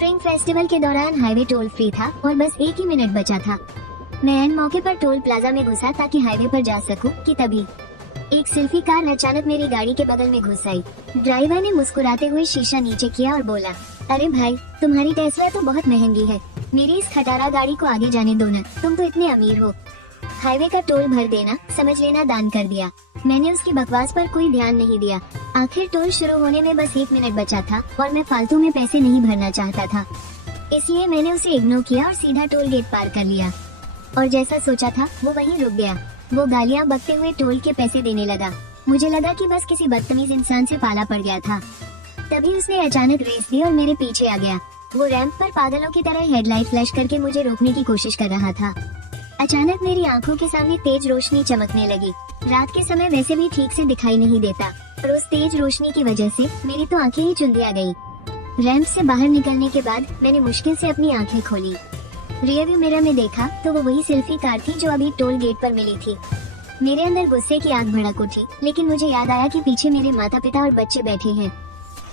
Spring festival के दौरान highway toll free था और बस 1 ही मिनट बचा था। मैं एन मौके पर टोल प्लाजा में घुसा ताकि हाईवे पर जा सकूं कि तभी एक सेल्फी कार अचानक मेरी गाड़ी के बगल में घुस आई। ड्राइवर ने मुस्कुराते हुए शीशा नीचे किया और बोला, अरे भाई, तुम्हारी टेस्ला तो बहुत महंगी है, मेरी इस खटारा गाड़ी को आगे जाने दो न, तुम तो इतने अमीर हो। हाईवे का टोल भर देना समझ लेना दान कर दिया। मैंने उसकी बकवास पर कोई ध्यान नहीं दिया। आखिर टोल शुरू होने में बस 1 मिनट बचा था और मैं फालतू में पैसे नहीं भरना चाहता था, इसलिए मैंने उसे इग्नोर किया और सीधा टोल गेट पार कर लिया। और जैसा सोचा था वो वहीं रुक गया। वो गालियां बकते हुए टोल के पैसे देने लगा। मुझे लगा कि बस किसी बदतमीज इंसान से पाला पड़ गया था। तभी उसने अचानक रेस दी और मेरे पीछे आ गया। वो रैंप पर पागलों की तरह हेडलाइट फ्लैश करके मुझे रोकने की कोशिश कर रहा था। अचानक मेरी आंखों के सामने तेज रोशनी चमकने लगी। रात के समय वैसे भी ठीक से दिखाई नहीं देता और उस तेज रोशनी की वजह से मेरी तो आंखें ही चुंधिया गई। रैंप से बाहर निकलने के बाद मैंने मुश्किल से अपनी आंखें खोली। रियर व्यू मिरर में देखा तो वो वही सेल्फी कार थी जो अभी टोल गेट पर मिली थी। मेरे अंदर गुस्से की आग भड़क उठी, लेकिन मुझे याद आया कि पीछे मेरे माता पिता और बच्चे बैठे हैं।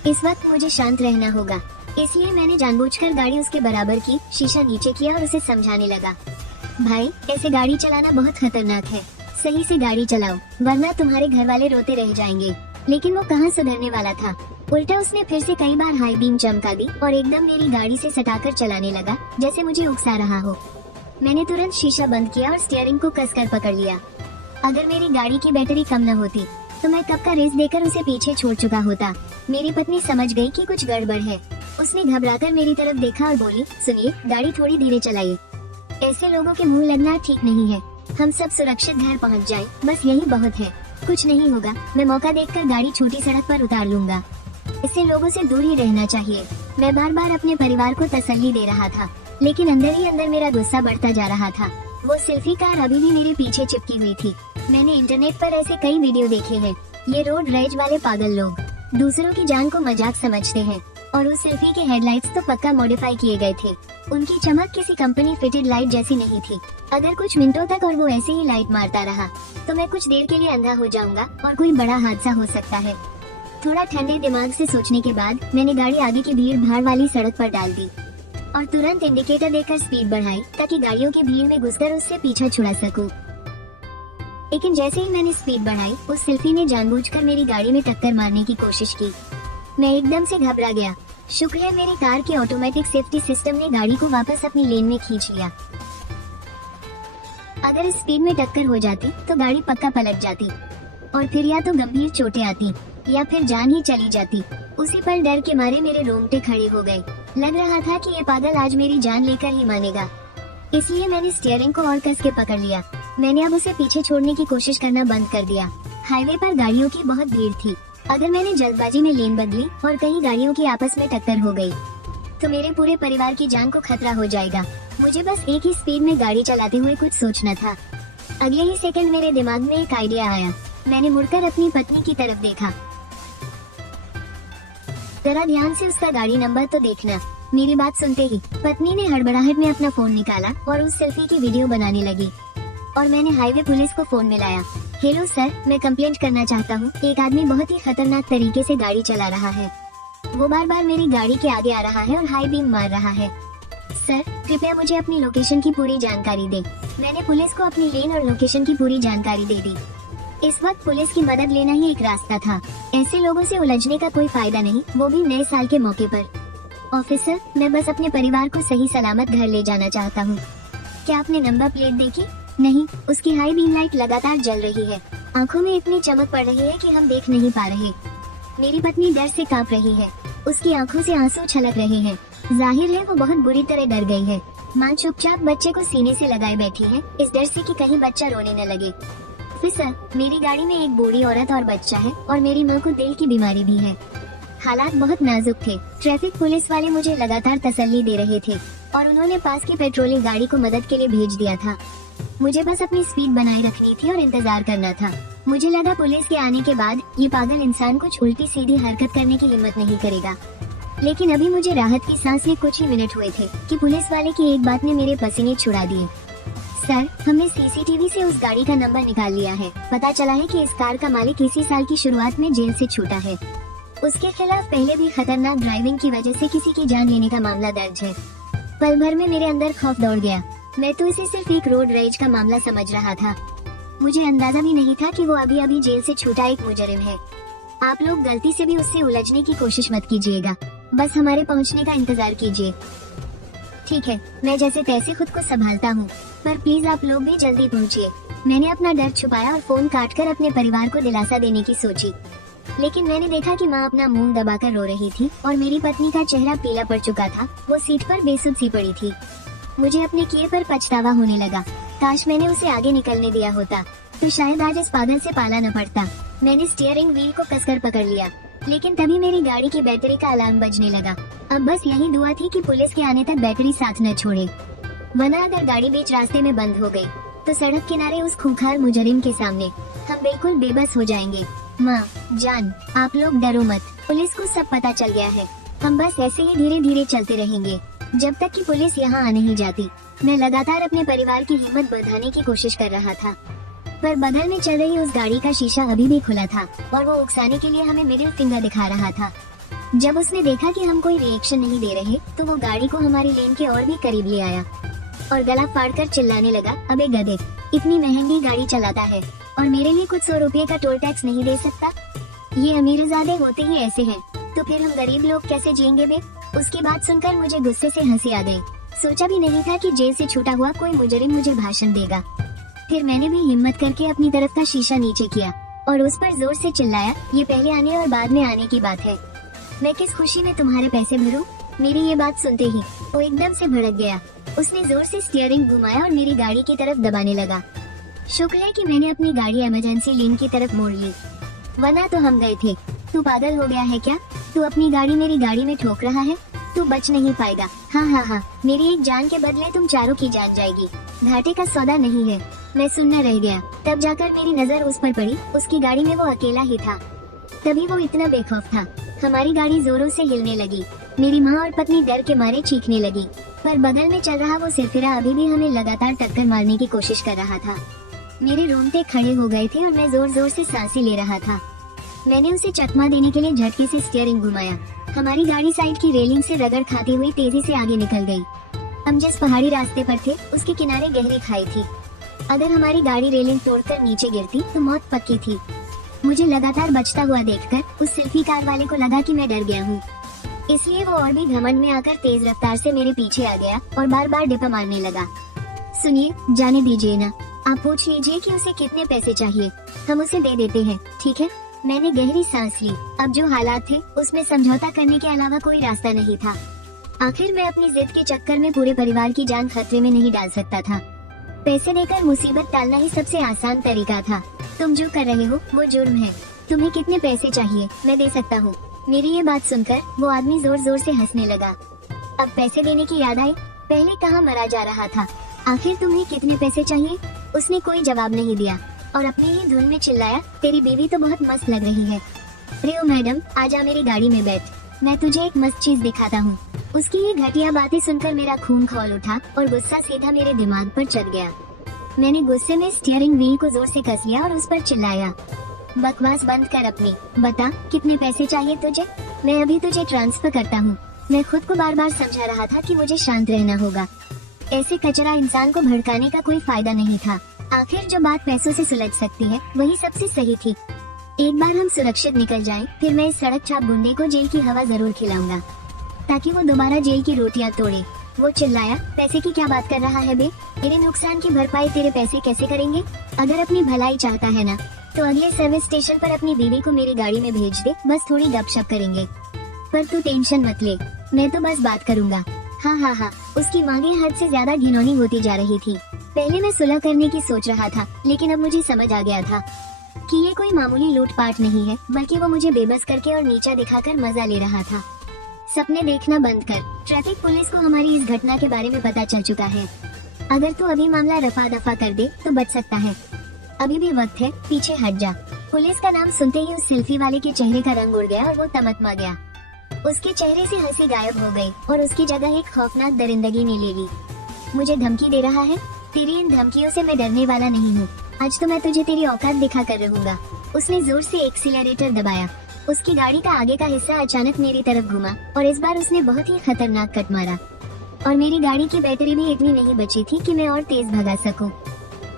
इस वक्त मुझे शांत रहना होगा, इसलिए मैंने जानबूझकर गाड़ी उसके बराबर की, शीशा नीचे किया और उसे समझाने लगा, भाई, ऐसे गाड़ी चलाना बहुत खतरनाक है, सही से गाड़ी चलाओ वरना तुम्हारे घर वाले रोते रह जाएंगे। लेकिन वो कहाँ सुधरने वाला था। उल्टा उसने फिर से कई बार हाई बीम चमका दी और एकदम मेरी गाड़ी से सटाकर चलाने लगा जैसे मुझे उकसा रहा हो। मैंने तुरंत शीशा बंद किया और स्टीयरिंग को कसकर पकड़ लिया। अगर मेरी गाड़ी की बैटरी कम न होती तो मैं कब का रेस देकर उसे पीछे छोड़ चुका होता। मेरी पत्नी समझ गई कि कुछ गड़बड़ है। उसने घबराकर मेरी तरफ देखा और बोली, सुनिए, गाड़ी थोड़ी धीरे चलाइए, ऐसे लोगों के मुंह लगना ठीक नहीं है। हम सब सुरक्षित घर पहुंच जाएं, बस यही बहुत है। कुछ नहीं होगा, मैं मौका देखकर गाड़ी छोटी सड़क पर उतार लूंगा। ऐसे लोगों से दूर ही रहना चाहिए। मैं बार बार अपने परिवार को तसल्ली दे रहा था, लेकिन अंदर ही अंदर मेरा गुस्सा बढ़ता जा रहा था। वो सेल्फी कार अभी भी मेरे पीछे चिपकी हुई थी। मैंने इंटरनेट पर ऐसे कई वीडियो देखे हैं। ये रोड रेज वाले पागल लोग दूसरों की जान को मजाक समझते हैं और उस सेल्फी के हेडलाइट्स तो पक्का मॉडिफाई किए गए थे। उनकी चमक किसी कंपनी फिटेड लाइट जैसी नहीं थी। अगर कुछ मिनटों तक और वो ऐसे ही लाइट मारता रहा तो मैं कुछ देर के लिए अंधा हो जाऊंगा और कोई बड़ा हादसा हो सकता है। थोड़ा ठंडे दिमाग से सोचने के बाद मैंने गाड़ी आगे की भीड़ भाड़ वाली सड़क पर डाल दी और तुरंत इंडिकेटर देकर स्पीड बढ़ाई ताकि गाड़ियों की भीड़ में घुसकर उससे पीछा छुड़ा सकूं। लेकिन जैसे ही मैंने स्पीड बढ़ाई, उस सेल्फी ने जानबूझकर मेरी गाड़ी में टक्कर मारने की कोशिश की। मैं एकदम से घबरा गया। शुक्र है मेरी कार के ऑटोमेटिक सेफ्टी सिस्टम ने गाड़ी को वापस अपनी लेन में खींच लिया। अगर इस स्पीड में टक्कर हो जाती तो गाड़ी पक्का पलट जाती और फिर या तो गंभीर चोटें आती या फिर जान ही चली जाती। उसी पल डर के मारे मेरे रोंगटे खड़े हो गए। लग रहा था कि ये पागल आज मेरी जान लेकर ही मानेगा। इसलिए मैंने स्टीयरिंग को और कस के पकड़ लिया। मैंने अब उसे पीछे छोड़ने की कोशिश करना बंद कर दिया। हाईवे पर गाड़ियों की बहुत भीड़ थी। अगर मैंने जल्दबाजी में लेन बदली और कहीं गाड़ियों की आपस में टक्कर हो गई तो मेरे पूरे परिवार की जान को खतरा हो जाएगा। मुझे बस एक ही स्पीड में गाड़ी चलाते हुए कुछ सोचना था। अगले ही सेकंड मेरे दिमाग में एक आइडिया आया। मैंने मुड़कर अपनी पत्नी की तरफ देखा। जरा ध्यान से उसका गाड़ी नंबर तो देखना। मेरी बात सुनते ही पत्नी ने हड़बड़ाहट में अपना फोन निकाला और उस सेल्फी की वीडियो बनाने लगी और मैंने हाईवे पुलिस को फोन मिलाया। हेलो सर, मैं कंप्लेंट करना चाहता हूँ। एक आदमी बहुत ही खतरनाक तरीके से गाड़ी चला रहा है। वो बार बार मेरी गाड़ी के आगे आ रहा है और हाई बीम मार रहा है। सर, कृपया मुझे अपनी लोकेशन की पूरी जानकारी दें। मैंने पुलिस को अपनी लेन और लोकेशन की पूरी जानकारी दे दी। इस वक्त पुलिस की मदद लेना ही एक रास्ता था। ऐसे लोगों से उलझने का कोई फायदा नहीं, वो भी नए साल के मौके पर। ऑफिसर, मैं बस अपने परिवार को सही सलामत घर ले जाना चाहता हूँ। क्या आपने नंबर प्लेट देखी? नहीं, उसकी हाई बीम लाइट लगातार जल रही है। आंखों में इतनी चमक पड़ रही है कि हम देख नहीं पा रहे। मेरी पत्नी डर से कांप रही है। उसकी आंखों से आंसू छलक रहे हैं। जाहिर है वो बहुत बुरी तरह डर गई है। माँ चुपचाप बच्चे को सीने से लगाए बैठी है, इस डर से कि कहीं बच्चा रोने न लगे। ऑफिसर, मेरी गाड़ी में एक बूढ़ी औरत और बच्चा है और मेरी माँ को दिल की बीमारी भी है। हालात बहुत नाजुक थे। ट्रैफिक पुलिस वाले मुझे लगातार तसल्ली दे रहे थे और उन्होंने पास की पेट्रोलिंग गाड़ी को मदद के लिए भेज दिया था। मुझे बस अपनी स्पीड बनाए रखनी थी और इंतजार करना था। मुझे लगा पुलिस के आने के बाद ये पागल इंसान कुछ उल्टी सीधी हरकत करने की हिम्मत नहीं करेगा। लेकिन अभी मुझे राहत की सांस लिए कुछ ही मिनट हुए थे कि पुलिस वाले की एक बात ने मेरे पसीने छुड़ा दिए। सर, हमने सीसीटीवी से उस गाड़ी का नंबर निकाल लिया है। पता चला है कि इस कार का मालिक इसी साल की शुरुआत में जेल से छूटा है। उसके खिलाफ पहले भी खतरनाक ड्राइविंग की वजह से किसी की जान लेने का मामला दर्ज है। पल भर में मेरे अंदर खौफ दौड़ गया। मैं तो इसे सिर्फ एक रोड रेज का मामला समझ रहा था। मुझे अंदाजा भी नहीं था कि वो अभी अभी जेल से छूटा एक मुजरिम है। आप लोग गलती से भी उससे उलझने की कोशिश मत कीजिएगा, बस हमारे पहुंचने का इंतजार कीजिए। ठीक है, मैं जैसे तैसे खुद को संभालता हूँ, पर प्लीज आप लोग भी जल्दी पहुँचिए। मैंने अपना डर छुपाया और फोन काटकर अपने परिवार को दिलासा देने की सोची, लेकिन मैंने देखा कि माँ अपना मुंह दबाकर रो रही थी और मेरी पत्नी का चेहरा पीला पड़ चुका था। वो सीट पर बेसुध सी पड़ी थी। मुझे अपने किए पर पछतावा होने लगा। काश मैंने उसे आगे निकलने दिया होता, तो शायद आज इस पागल से पाला न पड़ता। मैंने स्टीयरिंग व्हील को कसकर पकड़ लिया, लेकिन तभी मेरी गाड़ी की बैटरी का अलार्म बजने लगा। अब बस यही दुआ थी कि पुलिस के आने तक बैटरी साथ न छोड़े, वरना अगर गाड़ी बीच रास्ते में बंद हो गई तो सड़क किनारे उस खूंखार मुजरिम के सामने हम बिल्कुल बेबस हो जाएंगे। माँ जान, आप लोग डरो मत, पुलिस को सब पता चल गया है। हम बस ऐसे ही धीरे धीरे चलते रहेंगे जब तक कि पुलिस यहाँ आ नहीं जाती। मैं लगातार अपने परिवार की हिम्मत बढ़ाने की कोशिश कर रहा था, पर बगल में चल रही उस गाड़ी का शीशा अभी भी खुला था और वो उकसाने के लिए हमें मिडिल फिंगर दिखा रहा था। जब उसने देखा कि हम कोई रिएक्शन नहीं दे रहे, तो वो गाड़ी को हमारी लेन के और भी करीब ले आया और गला फाड़कर चिल्लाने लगा, अबे गधे, इतनी महंगी गाड़ी चलाता है और मेरे लिए कुछ 100 रुपए का टोल टैक्स नहीं दे सकता? ये अमीरजादे होते ही ऐसे हैं, तो फिर हम गरीब लोग कैसे जिएंगे बे? उसकी बात सुनकर मुझे गुस्से से हंसी आ गई। सोचा भी नहीं था कि जेल से छूटा हुआ कोई मुजरिम मुझे भाषण देगा। फिर मैंने भी हिम्मत करके अपनी तरफ का शीशा नीचे किया और उस पर जोर से चिल्लाया, ये पहले आने और बाद में आने की बात है। मैं किस खुशी में तुम्हारे पैसे भरूं? मेरी ये बात सुनते ही वो एकदम से भड़क गया। उसने जोर से स्टीयरिंग घुमाया और मेरी गाड़ी की तरफ दबाने लगा। शुक्र है कि मैंने अपनी गाड़ी इमरजेंसी लेन की तरफ मोड़ ली, वरना तो हम गए थे। तू पागल हो गया है क्या? तू अपनी गाड़ी मेरी गाड़ी में ठोक रहा है? तू बच नहीं पाएगा। हाँ, मेरी एक जान के बदले तुम चारों की जान जाएगी। घाटे का सौदा नहीं है। मैं सुनना रह गया। तब जाकर मेरी नजर उस पर पड़ी। उसकी गाड़ी में वो अकेला ही था। तभी वो इतना बेखौफ था। हमारी गाड़ी जोरों से हिलने लगी। मेरी माँ और पत्नी डर के मारे चीखने लगी, पर बगल में चल रहा वो सिरफिरा अभी भी हमें लगातार टक्कर मारने की कोशिश कर रहा था। मेरे रोंगटे खड़े हो गए थे और मैं जोर जोर से सांसें ले रहा था। मैंने उसे चकमा देने के लिए झटके से स्टीयरिंग घुमाया। हमारी गाड़ी साइड की रेलिंग से रगड़ खाते हुए तेजी से आगे निकल गई। हम जिस पहाड़ी रास्ते पर थे उसके किनारे गहरी खाई थी। अगर हमारी गाड़ी रेलिंग तोड़कर नीचे गिरती तो मौत पक्की थी। मुझे लगातार बचता हुआ देखकर उस सेल्फी कार वाले को लगा कि मैं डर गया हूँ, इसलिए वो और भी घमंड में आकर तेज रफ्तार से मेरे पीछे आ गया और बार बार डिपा मारने लगा। सुनिए, जाने दीजिए ना। आप पूछ लीजिए कि उसे कितने पैसे चाहिए, हम उसे दे देते हैं, ठीक है? मैंने गहरी सांस ली। अब जो हालात थे उसमें समझौता करने के अलावा कोई रास्ता नहीं था। आखिर मैं अपनी जिद के चक्कर में पूरे परिवार की जान खतरे में नहीं डाल सकता था। पैसे देकर मुसीबत टालना ही सबसे आसान तरीका था। तुम जो कर रहे हो वो जुर्म है। तुम्हें कितने पैसे चाहिए? मैं दे सकता हूँ। मेरी ये बात सुनकर वो आदमी जोर जोर से हंसने लगा। अब पैसे देने की याद आई, पहले कहाँ मरा जा रहा था। आखिर तुम्हें कितने पैसे चाहिए? उसने कोई जवाब नहीं दिया और अपनी ही धुन में चिल्लाया, तेरी बीवी तो बहुत मस्त लग रही है। रे मैडम, आजा मेरी गाड़ी में बैठ, मैं तुझे एक मस्त चीज दिखाता हूँ। उसकी ये घटिया बातें सुनकर मेरा खून खौल उठा और गुस्सा सीधा मेरे दिमाग पर चढ़ गया। मैंने गुस्से में स्टीयरिंग व्हील को जोर से कस लिया और उस पर चिल्लाया, बकवास बंद कर अपनी, बता कितने पैसे चाहिए तुझे? मैं अभी तुझे ट्रांसफर करता हूँ। मैं खुद को बार बार समझा रहा था कि मुझे शांत रहना होगा। ऐसे कचरा इंसान को भड़काने का कोई फायदा नहीं था। आखिर जो बात पैसों से सुलझ सकती है वही सबसे सही थी। एक बार हम सुरक्षित निकल जाएं, फिर मैं इस सड़क छाप गुंडे को जेल की हवा जरूर खिलाऊंगा ताकि वो दोबारा जेल की रोटियां तोड़े। वो चिल्लाया, पैसे की क्या बात कर रहा है बे? मेरे नुकसान की भरपाई तेरे पैसे कैसे करेंगे? अगर अपनी भलाई चाहता है ना, तो अगले सर्विस स्टेशन पर अपनी बीवी को मेरी गाड़ी में भेज दे, बस थोड़ी गपशप करेंगे। पर तू टेंशन मत ले, मैं तो बस बात करूंगा। हाँ, उसकी मांगे हद से ज्यादा घिनौनी होती जा रही थी। पहले मैं सुलह करने की सोच रहा था, लेकिन अब मुझे समझ आ गया था कि ये कोई मामूली लूटपाट नहीं है, बल्कि वो मुझे बेबस करके और नीचा दिखाकर मजा ले रहा था। सपने देखना बंद कर। ट्रैफिक पुलिस को हमारी इस घटना के बारे में पता चल चुका है। अगर तू अभी मामला रफा दफा कर दे तो बच सकता है। अभी भी वक्त है, पीछे हट जा। पुलिस का नाम सुनते ही उस सेल्फी वाले के चेहरे का रंग उड़ गया और वो तमतमा गया। उसके चेहरे से हंसी गायब हो गई और उसकी जगह एक खौफनाक दरिंदगी ने ले ली। मुझे धमकी दे रहा है? तेरी इन धमकियों से मैं डरने वाला नहीं हूँ। आज तो मैं तुझे तेरी औकात दिखा कर रहूंगा। उसने जोर से एक्सीलरेटर दबाया उसकी गाड़ी का आगे का हिस्सा अचानक मेरी तरफ घुमा और इस बार उसने बहुत ही खतरनाक कट मारा और मेरी गाड़ी की बैटरी भी इतनी नहीं बची थी कि मैं और तेज भगा सकूं।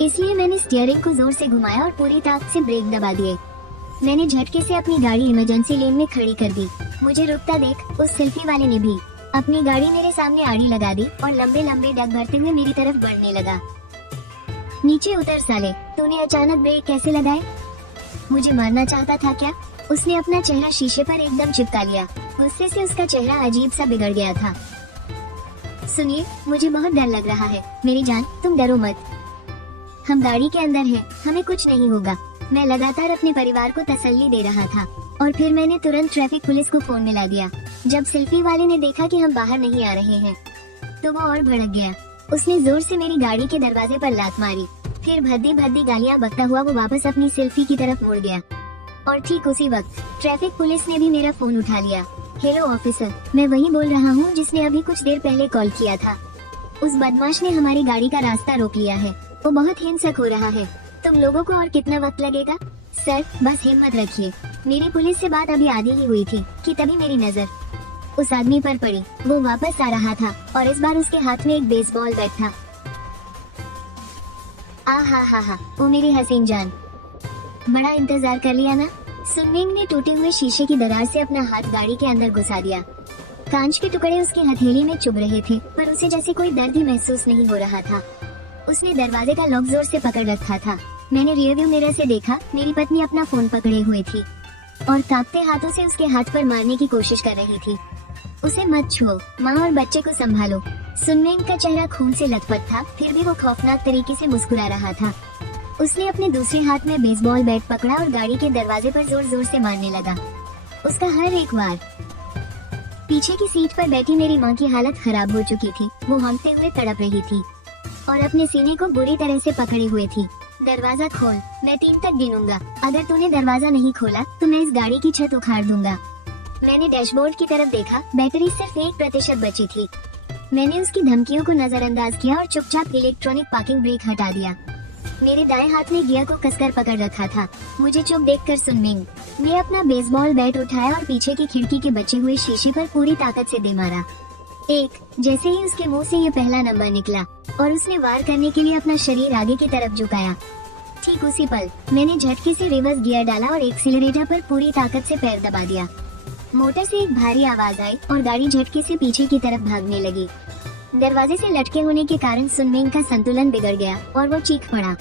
इसलिए मैंने स्टीयरिंग को जोर से घुमाया और पूरी ताकत से ब्रेक दबा दिए। मैंने झटके से अपनी गाड़ी इमरजेंसी लेन में खड़ी कर दी। मुझे रुकता देख उस सेल्फी वाले ने भी अपनी गाड़ी मेरे सामने आड़ी लगा दी और लंबे लंबे डग भरते हुए मेरी तरफ बढ़ने लगा। नीचे उतर साले, तूने अचानक ब्रेक कैसे लगाए? मुझे मारना चाहता था क्या? उसने अपना चेहरा शीशे पर एकदम चिपका लिया। गुस्से से उसका चेहरा अजीब सा बिगड़ गया था। सुनिए, मुझे बहुत डर लग रहा है। मेरी जान, तुम डरो मत। हम गाड़ी के अंदर हैं, हमें कुछ नहीं होगा। मैं लगातार अपने परिवार को तसल्ली दे रहा था और फिर मैंने तुरंत ट्रैफिक पुलिस को फोन मिला दिया। जब सेल्फी वाले ने देखा कि हम बाहर नहीं आ रहे हैं तो वो और भड़क गया। उसने जोर से मेरी गाड़ी के दरवाजे पर लात मारी। फिर भद्दी भद्दी गालियां बकता हुआ वो वापस अपनी सेल्फी की तरफ मुड़ गया और ठीक उसी वक्त ट्रैफिक पुलिस ने भी मेरा फोन उठा लिया। हेलो ऑफिसर, मैं वही बोल रहा हूँ जिसने अभी कुछ देर पहले कॉल किया था। उस बदमाश ने हमारी गाड़ी का रास्ता रोक लिया है। वो बहुत हिंसक हो रहा है। तुम लोगों को और कितना वक्त लगेगा? सर, बस हिम्मत रखिए। मेरी पुलिस से बात अभी आधी ही हुई थी कि तभी मेरी नजर उस आदमी पर पड़ी। वो वापस आ रहा था और इस बार उसके हाथ में एक बेसबॉल बैट था। हा, वो मेरी हसीन जान, बड़ा इंतजार कर लिया ना? सुनमिंग ने टूटे हुए शीशे की दरार से अपना हाथ गाड़ी के अंदर घुसा दिया। कांच के टुकड़े उसकी हथेली में चुभ रहे थे पर उसे जैसे कोई दर्द ही महसूस नहीं हो रहा था। उसने दरवाजे का लॉक जोर से पकड़ रखा था। मैंने रियरव्यू मिरर से देखा, मेरी पत्नी अपना फोन पकड़े हुए थी और कांपते हाथों से उसके हाथ पर मारने की कोशिश कर रही थी। उसे मत छुओ, माँ और बच्चे को संभालो। सुनमेंग का चेहरा खून से लथपथ था, फिर भी वो खौफनाक तरीके से मुस्कुरा रहा था। उसने अपने दूसरे हाथ में बेसबॉल बैट पकड़ा और गाड़ी के दरवाजे पर जोर जोर से मारने लगा। उसका हर एक वार। पीछे की सीट पर बैठी मेरी माँ की हालत खराब हो चुकी थी। वो हांफते हुए तड़प रही थी और अपने सीने को बुरी तरह से पकड़े हुए थी। दरवाजा खोल, मैं 3 तक गिनूंगा। अगर तूने दरवाजा नहीं खोला तो मैं इस गाड़ी की छत उखाड़ दूंगा। मैंने डैशबोर्ड की तरफ देखा, बैटरी सिर्फ 1% बची थी। मैंने उसकी धमकियों को नजरअंदाज किया और चुपचाप इलेक्ट्रॉनिक पार्किंग ब्रेक हटा दिया। मेरे दाएं हाथ में गियर को कसकर पकड़ रखा था। मुझे चुप देखकर सुनमिंग ने अपना बेसबॉल बैट उठाया और पीछे की खिड़की के बचे हुए शीशे पर पूरी ताकत से दे मारा। जैसे ही उसके मुंह से ये पहला नंबर निकला और उसने वार करने के लिए अपना शरीर आगे की तरफ झुकाया, ठीक उसी पल मैंने झटके से रिवर्स गियर डाला और एक्सीलरेटर पर पूरी ताकत से पैर दबा दिया। मोटर से एक भारी आवाज आई और गाड़ी झटके से पीछे की तरफ भागने लगी। दरवाजे से लटके होने के कारण सुनमिंग का संतुलन बिगड़ गया और वो चीख पड़ा।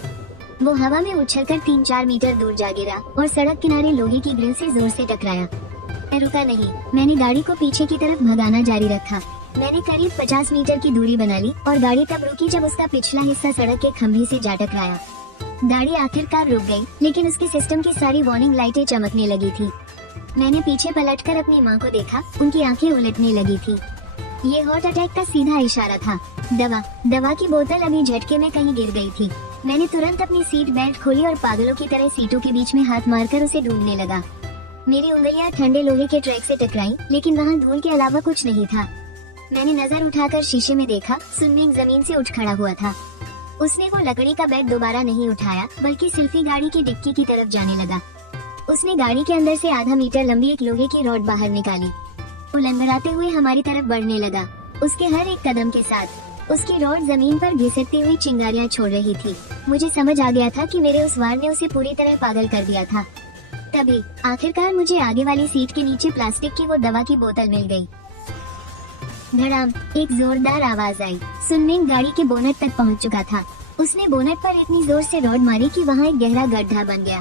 वो हवा में उछलकर 3-4 मीटर दूर जा गिरा और सड़क किनारे लोहे की ग्रिल से जोर से टकराया। मैं रुका नहीं, मैंने गाड़ी को पीछे की तरफ भगाना जारी रखा। मैंने करीब 50 मीटर की दूरी बना ली और गाड़ी तब रुकी जब उसका पिछला हिस्सा सड़क के खंभे से जा टकराया। गाड़ी आखिरकार रुक गई, लेकिन उसके सिस्टम की सारी वार्निंग लाइटें चमकने लगी थी। मैंने पीछे पलटकर अपनी माँ को देखा, उनकी आंखें उलटने लगी थी। ये हार्ट अटैक का सीधा इशारा था। दवा की बोतल अभी झटके में कहीं गिर गई थी। मैंने तुरंत अपनी सीट बेल्ट खोली और पागलों की तरह सीटों के बीच में हाथ मारकर उसे ढूंढने लगा। मेरी उंगलियां ठंडे लोहे के ट्रैक से टकराई, लेकिन वहाँ धूल के अलावा कुछ नहीं था। मैंने नजर उठाकर शीशे में देखा, सुनमिंग जमीन से उठ खड़ा हुआ था। उसने वो लकड़ी का बैट दोबारा नहीं उठाया, बल्कि सिल्फी गाड़ी की डिक्की की तरफ जाने लगा। उसने गाड़ी के अंदर से आधा मीटर लंबी एक लोहे की रॉड बाहर निकाली। वो लंगड़ाते हुए हमारी तरफ बढ़ने लगा। उसके हर एक कदम के साथ उसकी रॉड जमीन पर घिसटती हुई चिंगारियां छोड़ रही थी। मुझे समझ आ गया था कि मेरे उस वार ने उसे पूरी तरह पागल कर दिया था। तभी आखिरकार मुझे आगे वाली सीट के नीचे प्लास्टिक की वो दवा की बोतल मिल गई। धड़ाम, एक जोरदार आवाज आई। सुनमिंग गाड़ी के बोनट तक पहुंच चुका था। उसने बोनट पर इतनी जोर से रॉड मारी कि वहाँ एक गहरा गड्ढा बन गया।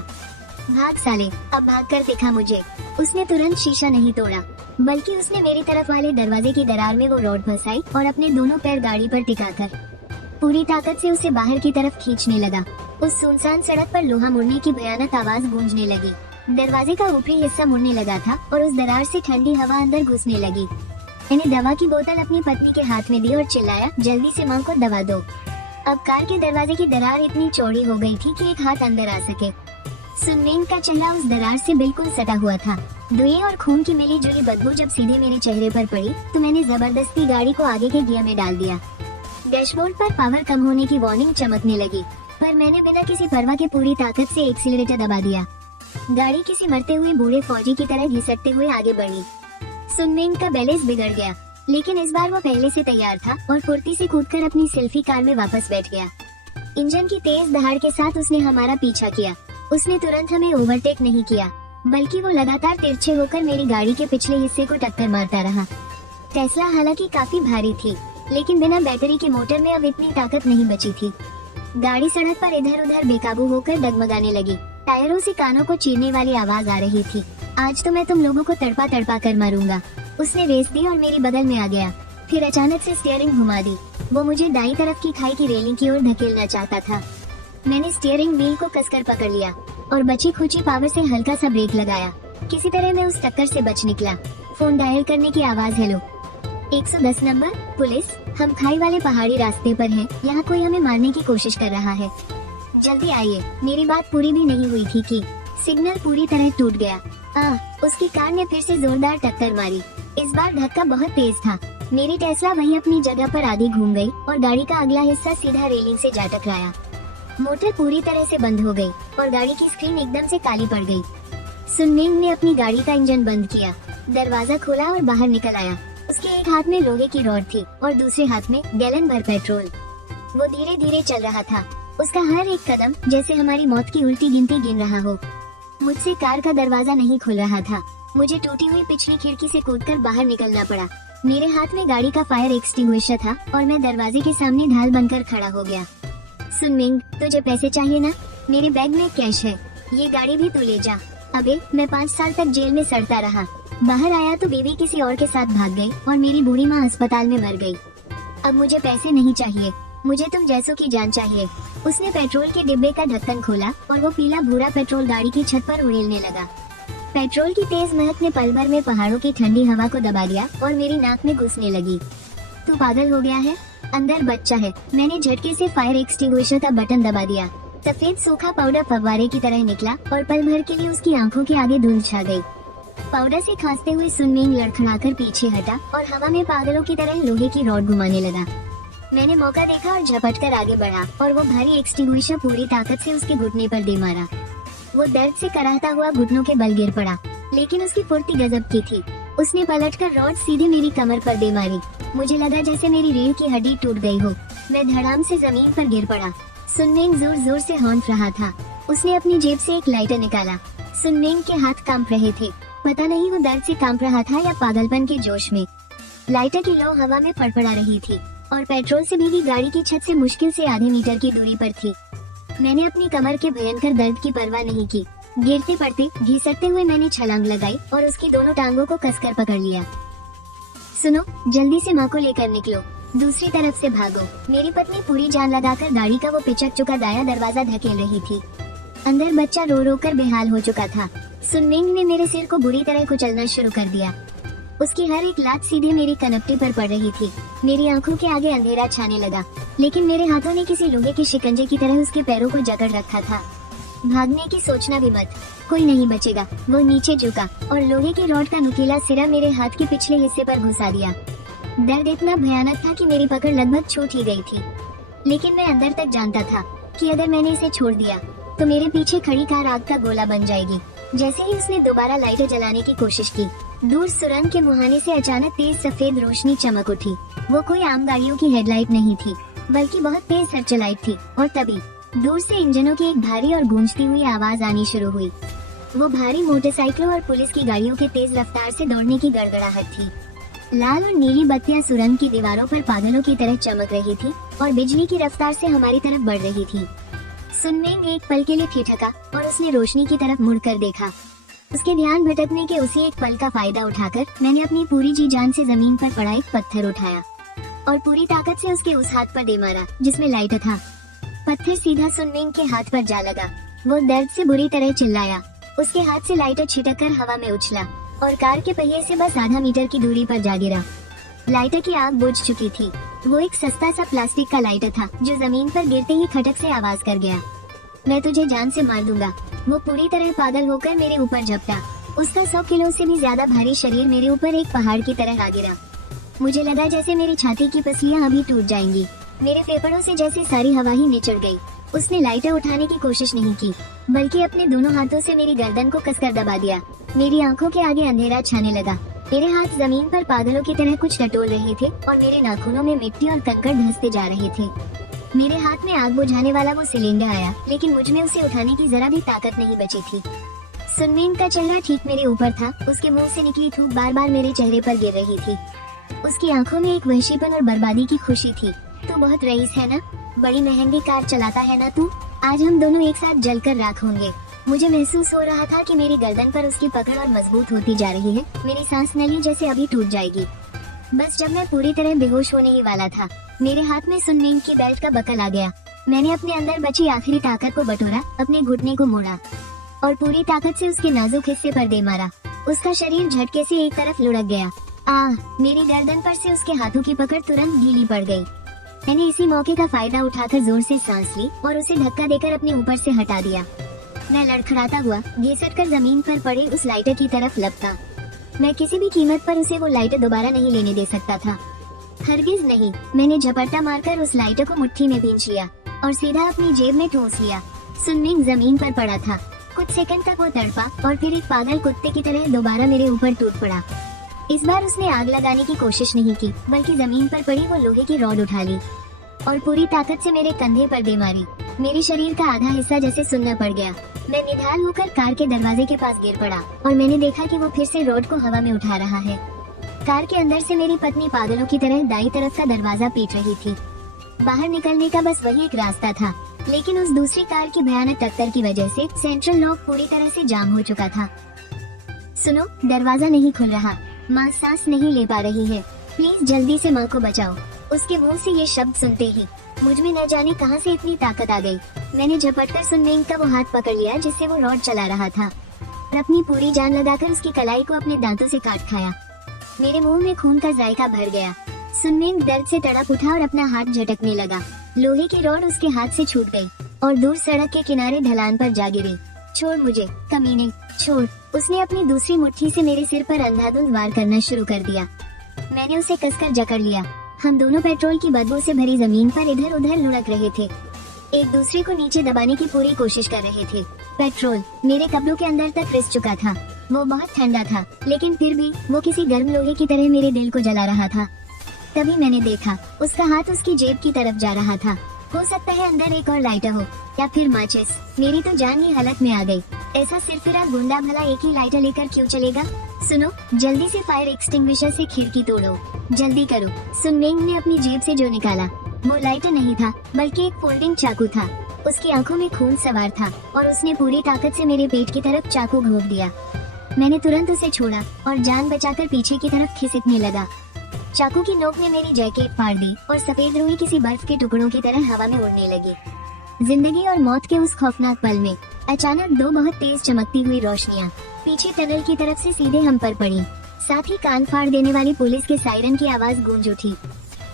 भाग साले, अब भाग कर दिखा मुझे। उसने तुरंत शीशा नहीं तोड़ा, बल्कि उसने मेरी तरफ वाले दरवाजे की दरार में वो रॉड फंसाई और अपने दोनों पैर गाड़ी पर टिकाकर पूरी ताकत से उसे बाहर की तरफ खींचने लगा। उस सुनसान सड़क पर लोहा मुड़ने की भयानक आवाज गूंजने लगी। दरवाजे का ऊपरी हिस्सा मुड़ने लगा था और उस दरार से ठंडी हवा अंदर घुसने लगी। मैंने दवा की बोतल अपनी पत्नी के हाथ में दी और चिल्लाया, जल्दी से माँ को दवा दो। अब कार के दरवाजे की दरार इतनी चौड़ी हो गई थी कि एक हाथ अंदर आ सके। सुनमिंग का चेहरा उस दरार से बिल्कुल सटा हुआ था। दुए और खून की मिली जुली बदबू जब सीधे मेरे चेहरे पर पड़ी तो मैंने जबरदस्ती गाड़ी को आगे के गियर में डाल दिया। डैशबोर्ड पर पावर कम होने की वार्निंग चमकने लगी, पर मैंने बिना किसी परवाह के पूरी ताकत से एक्सीलरेटर दबा दिया। गाड़ी किसी मरते हुए बूढ़े फौजी की तरह घिसटते हुए आगे बढ़ी। सुनमिंग का बैलेंस बिगड़ गया, लेकिन इस बार वो पहले से तैयार था और फुर्ती से कूदकर अपनी सेल्फी कार में वापस बैठ गया। इंजन की तेज दहाड़ के साथ उसने हमारा पीछा किया। उसने तुरंत हमें ओवरटेक नहीं किया, बल्कि वो लगातार तिरछे होकर मेरी गाड़ी के पिछले हिस्से को टक्कर मारता रहा। टेस्ला हालांकि काफी भारी थी, लेकिन बिना बैटरी के मोटर में अब इतनी ताकत नहीं बची थी। गाड़ी सड़क पर इधर उधर बेकाबू होकर डगमगाने लगी। टायरों से कानों को चीरने वाली आवाज आ रही थी। आज तो मैं तुम लोगों को तड़पा तड़पा कर मारूंगा। उसने रेस दी और मेरी बगल में आ गया। फिर अचानक से स्टीयरिंग घुमा दी। वो मुझे दाईं तरफ की खाई की रेलिंग की ओर धकेलना चाहता था। मैंने स्टीयरिंग व्हील को कसकर पकड़ लिया और बची खुची पावर से हल्का सा ब्रेक लगाया। किसी तरह मैं उस टक्कर से बच निकला। फोन डायल करने की आवाज, हेलो 110 नंबर, पुलिस, हम खाई वाले पहाड़ी रास्ते पर हैं। यहाँ कोई हमें मारने की कोशिश कर रहा है, जल्दी आइए। मेरी बात पूरी भी नहीं हुई थी कि सिग्नल पूरी तरह टूट गया। उसकी कार ने फिर से जोरदार टक्कर मारी। इस बार धक्का बहुत तेज था। मेरी टेस्ला वहीं अपनी जगह पर आधी घूम गई और गाड़ी का अगला हिस्सा सीधा रेलिंग से जा टकराया। मोटर पूरी तरह से बंद हो गई और गाड़ी की स्क्रीन एकदम से काली पड़ गई। सुनमिंग ने अपनी गाड़ी का इंजन बंद किया, दरवाजा खोला और बाहर निकल आया। उसके एक हाथ में लोहे की रॉड थी और दूसरे हाथ में गैलन भर पेट्रोल। वो धीरे धीरे चल रहा था। उसका हर एक कदम जैसे हमारी मौत की उल्टी गिनती गिन रहा हो। मुझसे कार का दरवाजा नहीं खुल रहा था। मुझे टूटी हुई पिछली खिड़की से कूदकर बाहर निकलना पड़ा। मेरे हाथ में गाड़ी का फायर एक्सटिंग्विशर था और मैं दरवाजे के सामने ढाल बनकर खड़ा हो गया। सुनमिंग, तुझे पैसे चाहिए ना? मेरे बैग में कैश है, ये गाड़ी भी तू ले जा। अबे, मैं 5 साल तक जेल में सड़ता रहा। बाहर आया तो बीवी किसी और के साथ भाग गई और मेरी बूढ़ी माँ अस्पताल में मर गई। अब मुझे पैसे नहीं चाहिए, मुझे तुम जैसों की जान चाहिए। उसने पेट्रोल के डिब्बे का ढक्कन खोला और वो पीला भूरा पेट्रोल गाड़ी की छत पर उड़ेलने लगा। पेट्रोल की तेज महक ने पल भर में पहाड़ों की ठंडी हवा को दबा दिया और मेरी नाक में घुसने लगी। तू पागल हो गया है? अंदर बच्चा है। मैंने झटके से फायर एक्सटिंग्विशर का बटन दबा दिया। सफेद सूखा पाउडर फव्वारे की तरह निकला और पल भर के लिए उसकी आंखों के आगे धुंध छा गई। पाउडर से खांसते हुए सुनमिंग लड़खड़ाकर पीछे हटा और हवा में पागलों की तरह लोहे की रॉड घुमाने लगा। मैंने मौका देखा और झपटकर आगे बढ़ा और वो भारी एक्सटिंग्विशर पूरी ताकत से उसके घुटने पर दे मारा। वो दर्द से कराहता हुआ घुटनों के बल गिर पड़ा, लेकिन उसकी फुर्ती गजब की थी। उसने पलटकर रॉड सीधे मेरी कमर पर दे मारी। मुझे लगा जैसे मेरी रीढ़ की हड्डी टूट गई हो। मैं धड़ाम से जमीन पर गिर पड़ा। सुनमिंग जोर जोर से हौंफ रहा था। उसने अपनी जेब से एक लाइटर निकाला। सुनमिंग के हाथ कांप रहे थे। पता नहीं वो दर्द से कांप रहा था या पागलपन के जोश में। लाइटर की लौ हवा में फड़फड़ा रही थी और पेट्रोल से भीगी गाड़ी की छत से मुश्किल से आधे मीटर की दूरी पर थी। मैंने अपनी कमर के भयंकर दर्द की परवाह नहीं की। गिरते पड़ते घिसटते हुए मैंने छलांग लगाई और उसकी दोनों टांगों को कसकर पकड़ लिया। सुनो, जल्दी से माँ को लेकर निकलो, दूसरी तरफ से भागो। मेरी पत्नी पूरी जान लगाकर गाड़ी का वो पिचक चुका दाया दरवाजा धकेल रही थी। अंदर बच्चा रो रो कर बेहाल हो चुका था। सुनमिंग ने मेरे सिर को बुरी तरह कुचलना शुरू कर दिया। उसकी हर एक लात सीधे मेरी कनपटी पर पड़ रही थी। मेरी आंखों के आगे अंधेरा छाने लगा, लेकिन मेरे हाथों ने किसी लोहे के शिकंजे की तरह उसके पैरों को जकड़ रखा था। भागने की सोचना भी मत, कोई नहीं बचेगा। वो नीचे झुका और लोहे की रॉड का नुकीला सिरा मेरे हाथ के पिछले हिस्से पर घुसा दिया। दर्द इतना भयानक था कि मेरी पकड़ लगभग छूट ही गई थी, लेकिन मैं अंदर तक जानता था कि अगर मैंने इसे छोड़ दिया तो मेरे पीछे खड़ी कार आग का गोला बन जाएगी। जैसे ही उसने दोबारा लाइटर जलाने की कोशिश की, दूर सुरंग के मुहाने से अचानक तेज सफेद रोशनी चमक उठी। वो कोई आम गाड़ियों की हेडलाइट नहीं थी, बल्कि बहुत तेज सर्च लाइट थी। और तभी दूर से इंजनों की एक भारी और गूंजती हुई आवाज आनी शुरू हुई। वो भारी मोटरसाइकिलों और पुलिस की गाड़ियों के तेज रफ्तार से दौड़ने की गड़गड़ाहट थी। लाल और नीली बत्तियां सुरंग की दीवारों पर पागलों की तरह चमक रही थी और बिजली की रफ्तार से हमारी तरफ बढ़ रही थी। सुनमिंग एक पल के लिए ठिठका और उसने रोशनी की तरफ मुड़कर देखा। उसके ध्यान भटकने के उसी एक पल का फायदा उठाकर मैंने अपनी पूरी जी जान से जमीन पर पड़ा एक पत्थर उठाया और पूरी ताकत से उसके उस हाथ पर दे मारा जिसमें लाइटर था। पत्थर सीधा सुनमिंग के हाथ पर जा लगा। वो दर्द से बुरी तरह चिल्लाया। उसके हाथ से लाइटर छिटककर हवा में उछला और कार के पहिए से बस आधा मीटर की दूरी पर जा गिरा। लाइटर की आग बुझ चुकी थी। वो एक सस्ता सा प्लास्टिक का लाइटर था जो जमीन पर गिरते ही खटक से आवाज कर गया। मैं तुझे जान से मार दूंगा। वो पूरी तरह पागल होकर मेरे ऊपर झपटा। उसका 100 किलो से भी ज्यादा भारी शरीर मेरे ऊपर एक पहाड़ की तरह आ गिरा। मुझे लगा जैसे मेरी छाती की पसलियां अभी टूट जाएंगी। मेरे फेफड़ों से जैसे सारी हवा ही निचड़ गई। उसने लाइटर उठाने की कोशिश नहीं की, बल्कि अपने दोनों हाथों से मेरी गर्दन को कसकर दबा दिया। मेरी आंखों के आगे अंधेरा छाने लगा। मेरे हाथ जमीन पर पागलों की तरह कुछ टटोल रहे थे और मेरे नाखूनों में मिट्टी और कंकड़ धंसते जा रहे थे। मेरे हाथ में आग बुझाने वाला वो सिलेंडर आया, लेकिन मुझ में उसे उठाने की जरा भी ताकत नहीं बची थी। सुनमीन का चेहरा ठीक मेरे ऊपर था। उसके मुंह से निकली थूक बार बार मेरे चेहरे पर गिर रही थी। उसकी आंखों में एक वहशीपन और बर्बादी की खुशी थी। तू बहुत रईस है ना, बड़ी महंगी कार चलाता है ना तू। आज हम दोनों एक साथ जलकर राख होंगे। मुझे महसूस हो रहा था कि मेरी गर्दन पर उसकी पकड़ और मजबूत होती जा रही है। मेरी सांस नली जैसे अभी टूट जाएगी। बस जब मैं पूरी तरह बेहोश होने ही वाला था, मेरे हाथ में सुनमीन की बेल्ट का बकल आ गया। मैंने अपने अंदर बची आखिरी ताकत को बटोरा, अपने घुटने को मोड़ा और पूरी ताकत से उसके नाजुक हिस्से पर दे मारा। उसका शरीर झटके से एक तरफ लुढ़क गया। मेरी गर्दन पर से उसके हाथों की पकड़ तुरंत ढीली पड़ गई। मैंने इसी मौके का फायदा उठाकर जोर से सांस ली और उसे धक्का देकर अपने ऊपर से हटा दिया। मैं लड़खड़ाता हुआ घिसटकर जमीन पर पड़े उस लाइटर की तरफ लपका। मैं किसी भी कीमत पर उसे वो लाइटर दोबारा नहीं लेने दे सकता था, हरगिज नहीं। मैंने झपट्टा मारकर उस लाइटर को मुट्ठी में भींच लिया और सीधा अपनी जेब में ठूंस लिया। सुनमीन जमीन पर पड़ा था। कुछ सेकंड तक वो तड़पा और फिर एक पागल कुत्ते की तरह दोबारा मेरे ऊपर टूट पड़ा। इस बार उसने आग लगाने की कोशिश नहीं की, बल्कि जमीन पर पड़ी वो लोहे की रॉड उठा ली और पूरी ताकत से मेरे कंधे पर दे मारी। मेरे शरीर का आधा हिस्सा जैसे सुन्ना पड़ गया। मैं निढाल होकर कार के दरवाजे के पास गिर पड़ा और मैंने देखा कि वो फिर से रॉड को हवा में उठा रहा है। कार के अंदर से मेरी पत्नी पागलों की तरह दाईं तरफ का दरवाजा पीट रही थी। बाहर निकलने का बस वही एक रास्ता था, लेकिन उस दूसरी कार की भयानक टक्कर की वजह से सेंट्रल लॉक पूरी तरह से जाम हो चुका था। सुनो, दरवाजा नहीं खुल रहा। माँ सांस नहीं ले पा रही है। प्लीज जल्दी से माँ को बचाओ। उसके मुंह से ये शब्द सुनते ही मुझ में न जाने कहां से इतनी ताकत आ गई। मैंने झपटकर सुनमीन का वो हाथ पकड़ लिया जिससे वो रॉड चला रहा था और अपनी पूरी जान लगाकर उसकी कलाई को अपने दांतों से काट खाया। मेरे मुंह में खून का जायका भर गया। सुनमीन दर्द से तड़प उठा और अपना हाथ झटकने लगा। लोहे की रॉड उसके हाथ से छूट गई और दूर सड़क के किनारे ढलान पर जा गिरी। छोड़ मुझे कमीने, छोड़। उसने अपनी दूसरी मुट्ठी से मेरे सिर पर अंधाधुंध वार करना शुरू कर दिया। मैंने उसे कसकर जकड़ लिया। हम दोनों पेट्रोल की बदबू से भरी जमीन पर इधर उधर लुढ़क रहे थे, एक दूसरे को नीचे दबाने की पूरी कोशिश कर रहे थे। पेट्रोल मेरे कपड़ों के अंदर तक रिस चुका था। वो बहुत ठंडा था, लेकिन फिर भी वो किसी गर्म लोहे की तरह मेरे दिल को जला रहा था। तभी मैंने देखा उसका हाथ उसकी जेब की तरफ जा रहा था। हो सकता है अंदर एक और लाइटर हो या फिर माचिस। मेरी तो जान ही हालत में आ गई। ऐसा सिरफिरा गुंडा भला एक ही लाइटर लेकर क्यों चलेगा? सुनो, जल्दी से फायर एक्सटिंग्विशर से खिड़की तोड़ो, जल्दी करो। सुनमीन ने अपनी जेब से जो निकाला वो लाइटर नहीं था, बल्कि एक फोल्डिंग चाकू था। उसकी आंखों में खून सवार था और उसने पूरी ताकत से मेरे पेट की तरफ चाकू घोंप दिया। मैंने तुरंत उसे छोड़ा और जान बचाकर पीछे की तरफ खिसकने लगा। चाकू की नोक ने मेरी जैकेट फाड़ दी और सफेद रुई किसी बर्फ के टुकड़ों की तरह हवा में उड़ने लगी। जिंदगी और मौत के उस खौफनाक पल में अचानक दो बहुत तेज चमकती हुई रोशनियां पीछे टनल की तरफ से सीधे हम पर पड़ी। साथ ही कान फाड़ देने वाली पुलिस के सायरन की आवाज गूंज उठी।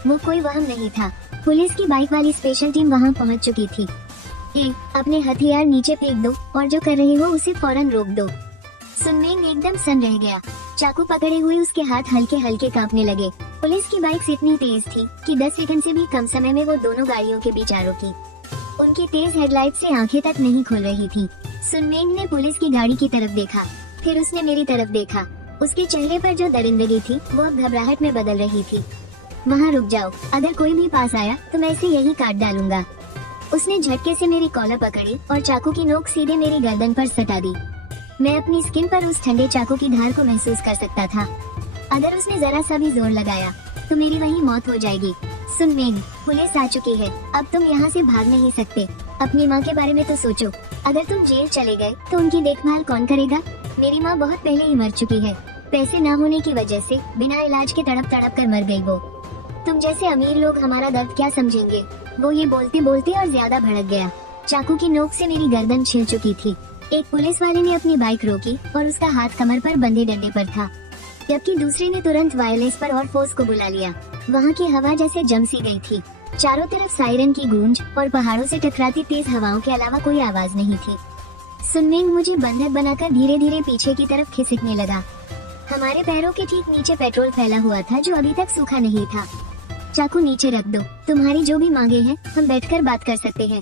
वो कोई वहम नहीं था। पुलिस की बाइक वाली स्पेशल टीम वहाँ पहुँच चुकी थी। अपने हथियार नीचे फेंक दो और जो कर रहे हो उसे फौरन रोक दो। सुनमीन एकदम सन रह गया। चाकू पकड़े हुए उसके हाथ हल्के हल्के कांपने लगे। पुलिस की बाइक इतनी तेज थी कि 10 सेकंड से भी कम समय में वो दोनों गाड़ियों के बीच आ रुकी। उनकी तेज हेडलाइट से आंखें तक नहीं खुल रही थी। सुनमीन ने पुलिस की गाड़ी की तरफ देखा, फिर उसने मेरी तरफ देखा। उसके चेहरे पर जो दरिंदगी थी वो अब घबराहट में बदल रही थी। वहाँ रुक जाओ, अगर कोई भी पास आया तो मैं इसे यही काट डालूंगा। उसने झटके से मेरी कॉलर पकड़ी और चाकू की नोक सीधे मेरी गर्दन पर सटा दी। मैं अपनी स्किन पर उस ठंडे चाकू की धार को महसूस कर सकता था। अगर उसने जरा सा भी जोर लगाया तो मेरी वही मौत हो जाएगी। सुनमीन, पुलिस आ चुकी है, अब तुम यहाँ से भाग नहीं सकते। अपनी माँ के बारे में तो सोचो। अगर तुम जेल चले गए तो उनकी देखभाल कौन करेगा? मेरी माँ बहुत पहले ही मर चुकी है। पैसे न होने की वजह से बिना इलाज के तड़प तड़प कर मर गई वो। तुम जैसे अमीर लोग हमारा दर्द क्या समझेंगे? वो ये बोलते बोलते और ज्यादा भड़क गया। चाकू की नोक से मेरी गर्दन छिल चुकी थी। एक पुलिस वाले ने अपनी बाइक रोकी और उसका हाथ कमर पर बंधे डंडे पर था, जबकि दूसरे ने तुरंत वायरलेस पर और फोर्स को बुला लिया। वहाँ की हवा जैसे जम सी गई थी। चारों तरफ सायरन की गूंज और पहाड़ों से टकराती तेज हवाओं के अलावा कोई आवाज नहीं थी। सुनमीन मुझे बंधक बनाकर धीरे धीरे पीछे की तरफ खिसकने लगा। हमारे पैरों के ठीक नीचे पेट्रोल फैला हुआ था जो अभी तक सूखा नहीं था। चाकू नीचे रख दो, तुम्हारी जो भी मांगे हैं हम बैठकर बात कर सकते हैं।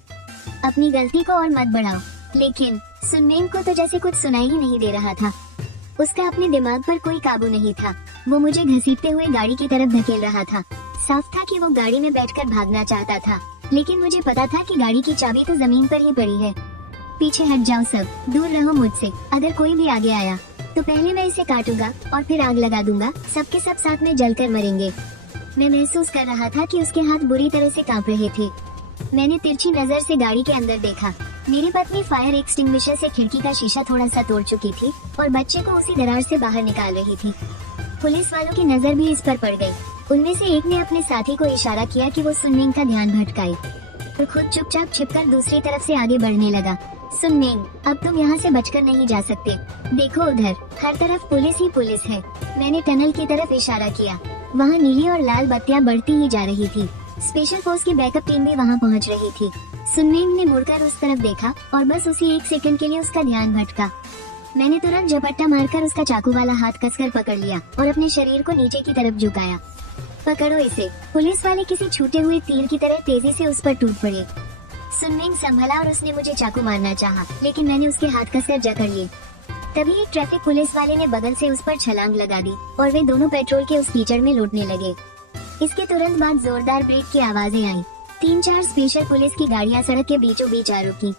अपनी गलती को और मत बढ़ाओ। लेकिन सुनमेन को तो जैसे कुछ सुनाई ही नहीं दे रहा था। उसका अपने दिमाग पर कोई काबू नहीं था। वो मुझे घसीटते हुए गाड़ी की तरफ धकेल रहा था। साफ था कि वो गाड़ी में बैठकर भागना चाहता था, लेकिन मुझे पता था कि गाड़ी की चाबी तो जमीन पर ही पड़ी है। पीछे हट जाओ सब, दूर रहो मुझसे। अगर कोई भी आगे आया तो पहले मैं इसे काटूंगा और फिर आग लगा दूंगा। सबके सब साथ में जलकर मरेंगे। मैं महसूस कर रहा था कि उसके हाथ बुरी तरह से कांप रहे थे। मैंने तिरछी नजर से गाड़ी के अंदर देखा। मेरी पत्नी फायर एक्सटिंग्विशर से खिड़की का शीशा थोड़ा सा तोड़ चुकी थी और बच्चे को उसी दरार से बाहर निकाल रही थी। पुलिस वालों की नजर भी इस पर पड़ गई। उनमें से एक ने अपने साथी को इशारा किया कि वो सुनमेन का ध्यान भटकाए, तो खुद चुपचाप छिपकर दूसरी तरफ से आगे बढ़ने लगा। सुनमेन, अब तुम यहाँ से बचकर नहीं जा सकते। देखो उधर, हर तरफ पुलिस ही पुलिस है। मैंने टनल की तरफ इशारा किया। वहाँ नीली और लाल बत्तियां बढ़ती ही जा रही थी। स्पेशल फोर्स की बैकअप टीम भी वहाँ पहुँच रही थी। सुनमेन ने मुड़कर उस तरफ देखा और बस उसी एक सेकंड के लिए उसका ध्यान भटका। मैंने तुरंत झपट्टा मारकर उसका चाकू वाला हाथ कसकर पकड़ लिया और अपने शरीर को नीचे की तरफ झुकाया। पकड़ो इसे। पुलिस वाले किसी छूटे हुए तीर की तरह तेजी से उस पर टूट पड़े। सुनमेन संभला और उसने मुझे चाकू मारना चाहा, लेकिन मैंने उसके हाथ कसकर जकड़ लिए। तभी एक ट्रैफिक पुलिस वाले ने बगल से उस पर छलांग लगा दी और वे दोनों पेट्रोल के उस कीचड़ में लौटने लगे। इसके तुरंत बाद जोरदार ब्रेक की आवाजें आईं। 3-4 स्पेशल पुलिस की गाड़ियां सड़क के बीचों बीच आ रुकी।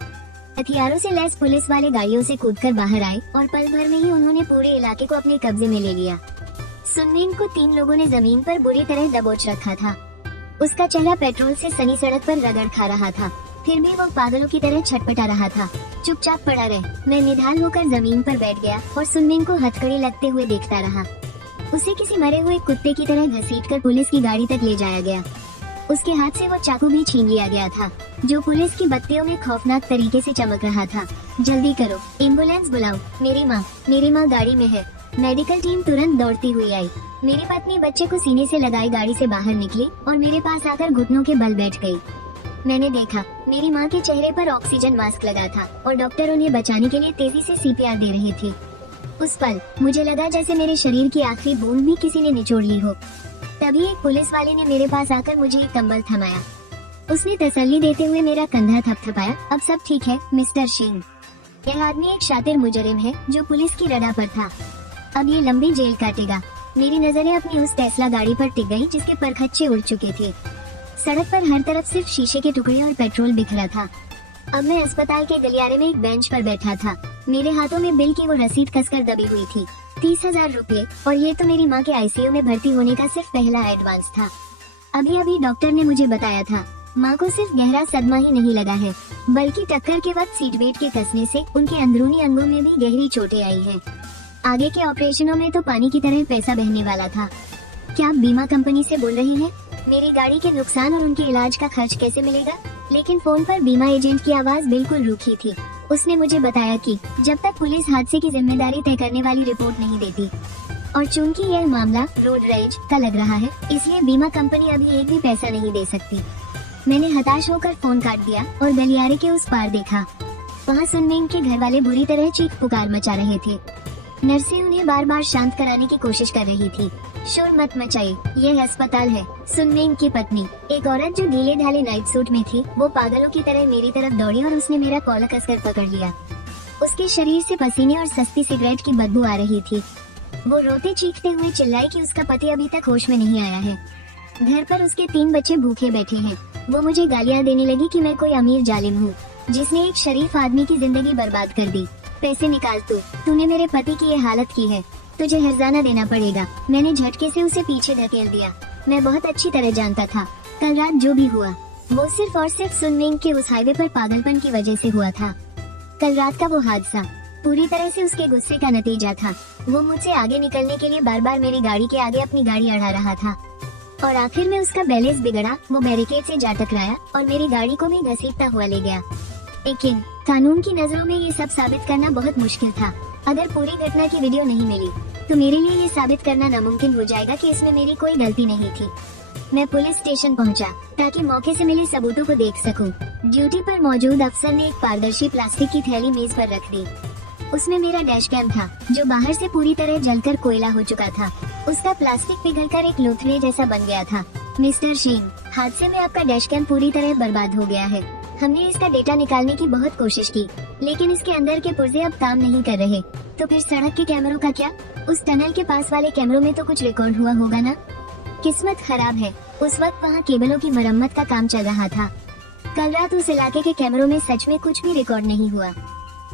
हथियारों से लैस पुलिस वाले गाड़ियों से कूदकर बाहर आए और पल भर में ही उन्होंने पूरे इलाके को अपने कब्जे में ले लिया। सुनमेन को 3 लोगों ने जमीन पर बुरी तरह दबोच रखा था। उसका चेहरा पेट्रोल से सनी सड़क पर रगड़ खा रहा था, फिर भी वो पागलों की तरह छटपटा रहा था। चुपचाप पड़ा रहे। मैं निढाल होकर जमीन पर बैठ गया और सुनमेन को हथकड़ी लगते हुए देखता रहा। उसे किसी मरे हुए कुत्ते की तरह घसीटकर पुलिस की गाड़ी तक ले जाया गया। उसके हाथ से वो चाकू भी छीन लिया गया था, जो पुलिस की बत्तियों में खौफनाक तरीके से चमक रहा था। जल्दी करो, एम्बुलेंस बुलाओ। मेरी माँ गाड़ी में है। मेडिकल टीम तुरंत दौड़ती हुई आई। मेरी पत्नी बच्चे को सीने से लगाई गाड़ी से बाहर निकली और मेरे पास आकर घुटनों के बल बैठ गई। मैंने देखा, मेरी माँ के चेहरे पर ऑक्सीजन मास्क लगा था और डॉक्टर उन्हें बचाने के लिए तेजी से सीपीआर दे रहे थे। उस पल मुझे लगा जैसे मेरे शरीर की आखिरी बूंद भी किसी ने निचोड़ ली हो। तभी एक पुलिस वाले ने मेरे पास आकर मुझे एक कंबल थमाया। उसने तसल्ली देते हुए मेरा कंधा थपथपाया। अब सब ठीक है मिस्टर सिंह। यह आदमी एक शातिर मुजरिम है जो पुलिस की रडा पर था। अब ये लंबी जेल काटेगा। मेरी नजरें अपनी उस टेस्ला गाड़ी पर टिक गई जिसके परखच्चे उड़ चुके थे। सड़क पर हर तरफ सिर्फ शीशे के टुकड़े और पेट्रोल बिखरा था। अब मैं अस्पताल के गलियारे में एक बेंच पर बैठा था। मेरे हाथों में बिल की वो रसीद कसकर दबी हुई थी, 30,000 रुपए, और ये तो मेरी माँ के आईसीयू में भर्ती होने का सिर्फ पहला एडवांस था। अभी अभी डॉक्टर ने मुझे बताया था माँ को सिर्फ गहरा सदमा ही नहीं लगा है, बल्कि टक्कर के वक्त सीट बेल्ट के कसने से उनके अंदरूनी अंगों में भी गहरी चोटें आई है। आगे के ऑपरेशनों में तो पानी की तरह पैसा बहने वाला था। क्या आप बीमा कंपनी से बोल रहे हैं? मेरी गाड़ी के नुकसान और उनके इलाज का खर्च कैसे मिलेगा? लेकिन फोन पर बीमा एजेंट की आवाज बिल्कुल रूखी थी। उसने मुझे बताया कि जब तक पुलिस हादसे की जिम्मेदारी तय करने वाली रिपोर्ट नहीं देती, और चूंकि यह मामला रोड रेज का लग रहा है, इसलिए बीमा कंपनी अभी एक भी पैसा नहीं दे सकती। मैंने हताश होकर फोन काट दिया और गलियारे के उस पार देखा। वहाँ सुनमेन के घर वाले बुरी तरह चीख पुकार मचा रहे थे। नर्सें उन्हें बार बार शांत कराने की कोशिश कर रही थी। शोर मत मचाइए, यह अस्पताल है। सुनमेन की पत्नी, एक औरत जो ढीले ढाले नाइट सूट में थी, वो पागलों की तरह मेरी तरफ दौड़ी और उसने मेरा कॉलर कसकर पकड़ लिया। उसके शरीर से पसीने और सस्ती सिगरेट की बदबू आ रही थी। वो रोते चीखते हुए चिल्लाई कि उसका पति अभी तक होश में नहीं आया है। घर पर उसके 3 बच्चे भूखे बैठे हैं। वो मुझे गालियाँ देने लगी कि मैं कोई अमीर जालिम हूँ जिसने एक शरीफ आदमी की जिंदगी बर्बाद कर दी। पैसे निकाल तूने मेरे पति की ये हालत की है, तुझे हर्जाना देना पड़ेगा। मैंने झटके से उसे पीछे धकेल दिया। मैं बहुत अच्छी तरह जानता था कल रात जो भी हुआ वो सिर्फ और सिर्फ सुनमेन के उस हाईवे पर पागलपन की वजह से हुआ था। कल रात का वो हादसा पूरी तरह से उसके गुस्से का नतीजा था। वो मुझसे आगे निकलने के लिए बार बार मेरी गाड़ी के आगे अपनी गाड़ी अड़ा रहा था और आखिर में उसका बैलेंस बिगड़ा। वो बैरिकेड से जा टकराया और मेरी गाड़ी को भी घसीटता हुआ ले गया। लेकिन कानून की नजरों में ये सब साबित करना बहुत मुश्किल था। अगर पूरी घटना की वीडियो नहीं मिली तो मेरे लिए ये साबित करना नामुमकिन हो जाएगा कि इसमें मेरी कोई गलती नहीं थी। मैं पुलिस स्टेशन पहुंचा ताकि मौके से मिले सबूतों को देख सकूं। ड्यूटी पर मौजूद अफसर ने एक पारदर्शी प्लास्टिक की थैली मेज पर रख दी। उसमें मेरा डैश कैम था जो बाहर से पूरी तरह जलकर कोयला हो चुका था। उसका प्लास्टिक पिघलकर एक लोथड़े जैसा बन गया था। मिस्टर सिंह, हादसे में आपका डैश कैम पूरी तरह बर्बाद हो गया है। हमने इसका डेटा निकालने की बहुत कोशिश की, लेकिन इसके अंदर के पुर्जे अब काम नहीं कर रहे। तो फिर सड़क के कैमरों का क्या? उस टनल के पास वाले कैमरों में तो कुछ रिकॉर्ड हुआ होगा ना? किस्मत खराब है, उस वक्त वहाँ केबलों की मरम्मत का काम चल रहा था। कल रात उस इलाके के कैमरों में सच में कुछ भी रिकॉर्ड नहीं हुआ।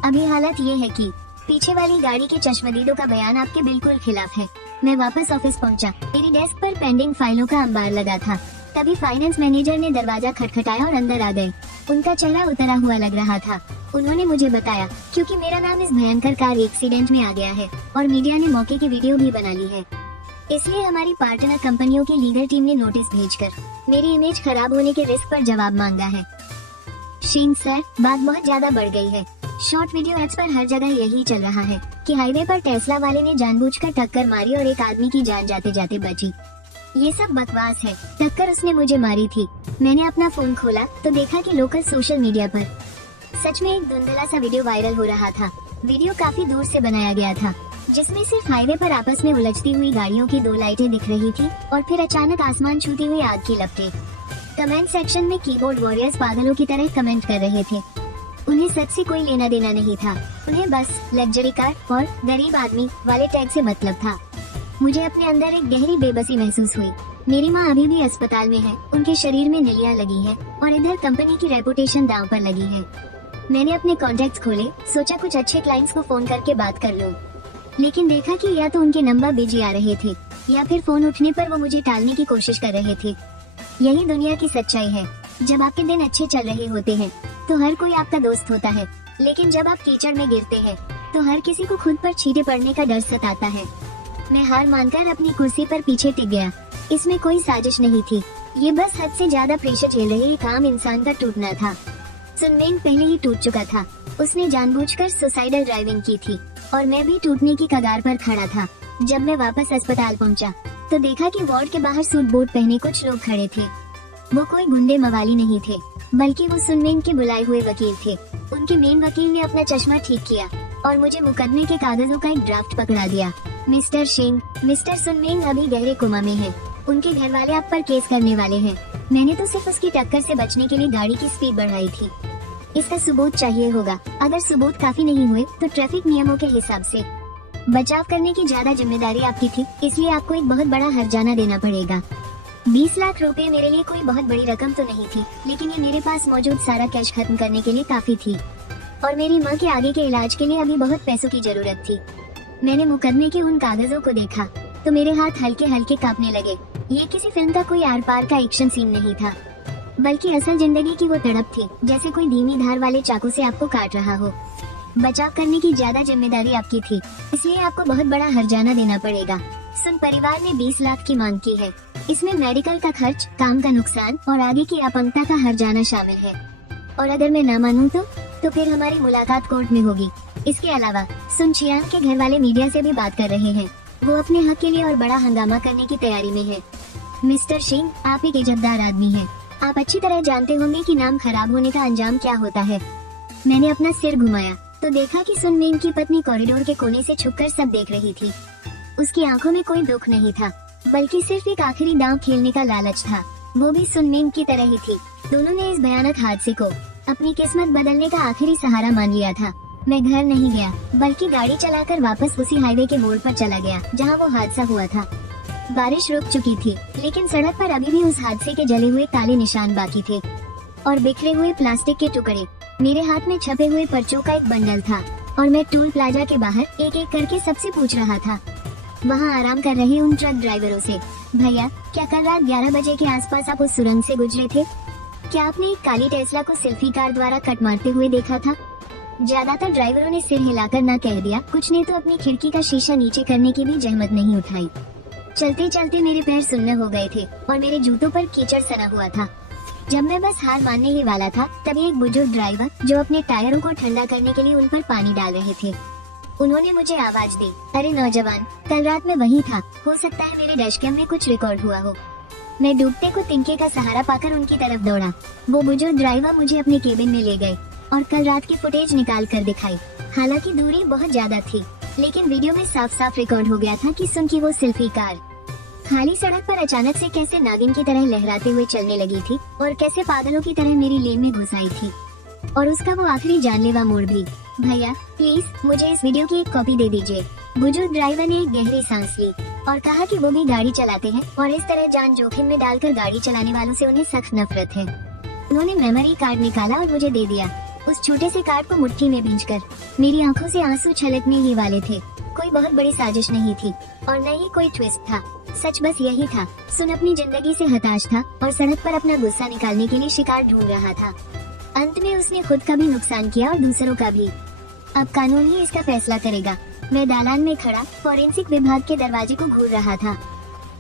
अभी हालत ये है कि पीछे वाली गाड़ी के चश्मदीदों का बयान आपके बिल्कुल खिलाफ है। मैं वापस ऑफिस पहुंचा। मेरी डेस्क पर पेंडिंग फाइलों का अंबार लगा था। तभी फाइनेंस मैनेजर ने दरवाजा खटखटाया और अंदर आ गए। उनका चेहरा उतरा हुआ लग रहा था। उन्होंने मुझे बताया क्योंकि मेरा नाम इस भयंकर कार एक्सीडेंट में आ गया है और मीडिया ने मौके की वीडियो भी बना ली है, इसलिए हमारी पार्टनर कंपनियों की लीगल टीम ने नोटिस भेजकर मेरी इमेज खराब होने के रिस्क पर जवाब मांगा है। शिंग सर, बात बहुत ज्यादा बढ़ गई है। शॉर्ट वीडियो एड्स पर हर जगह यही चल रहा है कि हाईवे पर टेस्ला वाले ने जानबूझकर टक्कर मारी और एक आदमी की जान जाते जाते बची। ये सब बकवास है। टक्कर उसने मुझे मारी थी। मैंने अपना फोन खोला तो देखा कि लोकल सोशल मीडिया पर सच में एक धुंधला सा वीडियो वायरल हो रहा था। वीडियो काफी दूर से बनाया गया था, जिसमें सिर्फ हाईवे पर आपस में उलझती हुई गाड़ियों की दो लाइटें दिख रही थी और फिर अचानक आसमान छूती हुई आग की लपटें। कमेंट सेक्शन में कीबोर्ड वॉरियर्स पागलों की तरह कमेंट कर रहे थे। उन्हें सच से कोई लेना देना नहीं था। उन्हें बस लग्जरी कार और गरीब आदमी वाले टैग से मतलब था। मुझे अपने अंदर एक गहरी बेबसी महसूस हुई। मेरी माँ अभी भी अस्पताल में है, उनके शरीर में नलियाँ लगी है और इधर कंपनी की रेपुटेशन दांव पर लगी है। मैंने अपने कॉन्टेक्ट्स खोले, सोचा कुछ अच्छे क्लाइंट्स को फोन करके बात कर लूं, लेकिन देखा कि या तो उनके नंबर बिजी आ रहे थे या फिर फोन उठने पर वो मुझे टालने की कोशिश कर रहे थे। यही दुनिया की सच्चाई है। जब आपके दिन अच्छे चल रहे होते हैं तो हर कोई आपका दोस्त होता है, लेकिन जब आप कीचड़ में गिरते हैं तो हर किसी को खुद पर छींटे पड़ने का डर सताता है। मैं हार मानकर अपनी कुर्सी पर पीछे टिक गया। इसमें कोई साजिश नहीं थी, ये बस हद से ज्यादा प्रेशर झेल रहे एक आम इंसान का टूटना था। सुनमेन पहले ही टूट चुका था। उसने जानबूझकर सुसाइडल ड्राइविंग की थी और मैं भी टूटने की कगार पर खड़ा था। जब मैं वापस अस्पताल पहुंचा तो देखा कि वार्ड के बाहर सूट बूट पहने कुछ लोग खड़े थे। वो कोई गुंडे मवाली नहीं थे, बल्कि वो सुनमेन के बुलाए हुए वकील थे। उनके मेन वकील ने अपना चश्मा ठीक किया और मुझे मुकदमे के कागजों का एक ड्राफ्ट पकड़ा दिया। मिस्टर सिंह, मिस्टर सुनमेन अभी गहरे कोमा में है। उनके घर वाले आप पर केस करने वाले हैं। मैंने तो सिर्फ उसकी टक्कर से बचने के लिए गाड़ी की स्पीड बढ़ाई थी। इसका सबूत चाहिए होगा। अगर सबूत काफी नहीं हुए तो ट्रैफिक नियमों के हिसाब से बचाव करने की ज्यादा जिम्मेदारी आपकी थी, इसलिए आपको एक बहुत बड़ा हर्जाना देना पड़ेगा। 20 लाख रुपए मेरे लिए कोई बहुत बड़ी रकम तो नहीं थी, लेकिन ये मेरे पास मौजूद सारा कैश खत्म करने के लिए काफी थी और मेरी माँ के आगे के इलाज के लिए अभी बहुत पैसों की जरूरत थी। मैंने मुकदमे के उन कागजों को देखा तो मेरे हाथ हल्के हल्के कांपने लगे। ये किसी फिल्म का कोई आर पार का एक्शन सीन नहीं था, बल्कि असल जिंदगी की वो तड़प थी, जैसे कोई धीमी धार वाले चाकू से आपको काट रहा हो। बचाव करने की ज्यादा जिम्मेदारी आपकी थी, इसलिए आपको बहुत बड़ा हर्जाना देना पड़ेगा। सुन परिवार ने 20 लाख की मांग की है। इसमें मेडिकल का खर्च, काम का नुकसान और आगे की अपंगता का हर्जाना शामिल है। और अगर मैं ना मानूं तो फिर हमारी मुलाकात कोर्ट में होगी। इसके अलावा सुन चियांग के घर वाले मीडिया से भी बात कर रहे हैं। वो अपने हक के लिए और बड़ा हंगामा करने की तैयारी में है। मिस्टर सिंह, आप एक इज्जतदार आदमी हैं। आप अच्छी तरह जानते होंगे कि नाम खराब होने का अंजाम क्या होता है। मैंने अपना सिर घुमाया तो देखा कि सुनमेन की पत्नी कॉरिडोर के कोने से छुपकर सब देख रही थी। उसकी आंखों में कोई दुख नहीं था, बल्कि सिर्फ एक आखिरी दांव खेलने का लालच था। वो भी सुनमेन की तरह ही थी। दोनों ने इस भयानक हादसे को अपनी किस्मत बदलने का आखिरी सहारा मान लिया था। मैं घर नहीं गया, बल्कि गाड़ी चलाकर वापस उसी हाईवे के मोड़ पर चला गया जहां वो हादसा हुआ था। बारिश रुक चुकी थी, लेकिन सड़क पर अभी भी उस हादसे के जले हुए काले निशान बाकी थे और बिखरे हुए प्लास्टिक के टुकड़े। मेरे हाथ में छपे हुए पर्चों का एक बंडल था और मैं टोल प्लाजा के बाहर एक एक करके सबसे पूछ रहा था, वहाँ आराम कर रहे उन ट्रक ड्राइवरों से, भैया क्या कल रात 11 बजे के आसपास आप उस सुरंग से गुजरे थे? क्या आपने एक काली टेस्ला को सेल्फी कार द्वारा कट मारते हुए देखा था? ज्यादातर ड्राइवरों ने सिर हिलाकर ना कह दिया, कुछ ने तो अपनी खिड़की का शीशा नीचे करने की भी जहमत नहीं उठाई। चलते चलते मेरे पैर सुन्न हो गए थे और मेरे जूतों पर कीचड़ सना हुआ था। जब मैं बस हार मानने ही वाला था, तभी एक बुजुर्ग ड्राइवर जो अपने टायरों को ठंडा करने के लिए उन पर पानी डाल रहे थे, उन्होंने मुझे आवाज दी, अरे नौजवान, कल रात मैं वहीं था, हो सकता है मेरे डैशकैम में कुछ रिकॉर्ड हुआ हो। मैं डूबते को तिनके का सहारा पाकर उनकी तरफ दौड़ा। वो बुजुर्ग ड्राइवर मुझे अपने केबिन में ले गए और कल रात की फुटेज निकाल कर दिखाई। हालांकि दूरी बहुत ज्यादा थी, लेकिन वीडियो में साफ साफ रिकॉर्ड हो गया था कि सुन की वो सेल्फी कार खाली सड़क पर अचानक से कैसे नागिन की तरह लहराते हुए चलने लगी थी और कैसे पागलों की तरह मेरी लेन में घुस आई थी, और उसका वो आखिरी जानलेवा मोड़ भी। भैया प्लीज मुझे इस वीडियो की एक कॉपी दे दीजिए। बुजुर्ग ड्राइवर ने एक गहरी सांस ली और कहा कि वो भी गाड़ी चलाते हैं और इस तरह जान जोखिम में डालकर गाड़ी चलाने वालों से उन्हें सख्त नफरत है। उन्होंने मेमोरी कार्ड निकाला और मुझे दे दिया। उस छोटे से कार्ड को मुट्ठी में भींचकर मेरी आंखों से आंसू छलकने ही वाले थे। कोई बहुत बड़ी साजिश नहीं थी और न ही कोई ट्विस्ट था, सच बस यही था। सुन अपनी जिंदगी से हताश था और सड़क पर अपना गुस्सा निकालने के लिए शिकार ढूंढ रहा था। अंत में उसने खुद का भी नुकसान किया और दूसरों का भी। अब कानून ही इसका फैसला करेगा। मैं दालान में खड़ा फॉरेंसिक विभाग के दरवाजे को घूर रहा था।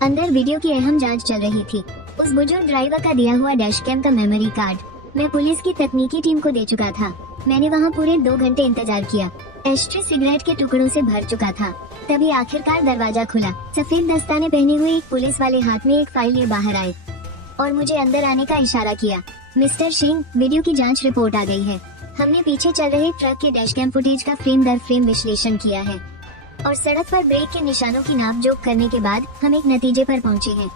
अंदर वीडियो की अहम जांच चल रही थी। उस बुजुर्ग ड्राइवर का दिया हुआ डैश कैम का मेमोरी कार्ड मैं पुलिस की तकनीकी टीम को दे चुका था। मैंने वहाँ पूरे 2 घंटे इंतजार किया। एस्ट्रे सिगरेट के टुकड़ों से भर चुका था। तभी आखिरकार दरवाजा खुला। सफेद दस्ताने पहने हुए एक पुलिस वाले हाथ में एक फाइल लिए बाहर आए और मुझे अंदर आने का इशारा किया। मिस्टर सिंह, वीडियो की जांच रिपोर्ट आ गई है। हमने पीछे चल रहे ट्रक के डैश कैम फुटेज का फ्रेम दर फ्रेम विश्लेषण किया है और सड़क पर ब्रेक के निशानों की नाप जोख करने के बाद हम एक नतीजे पर पहुंचे हैं।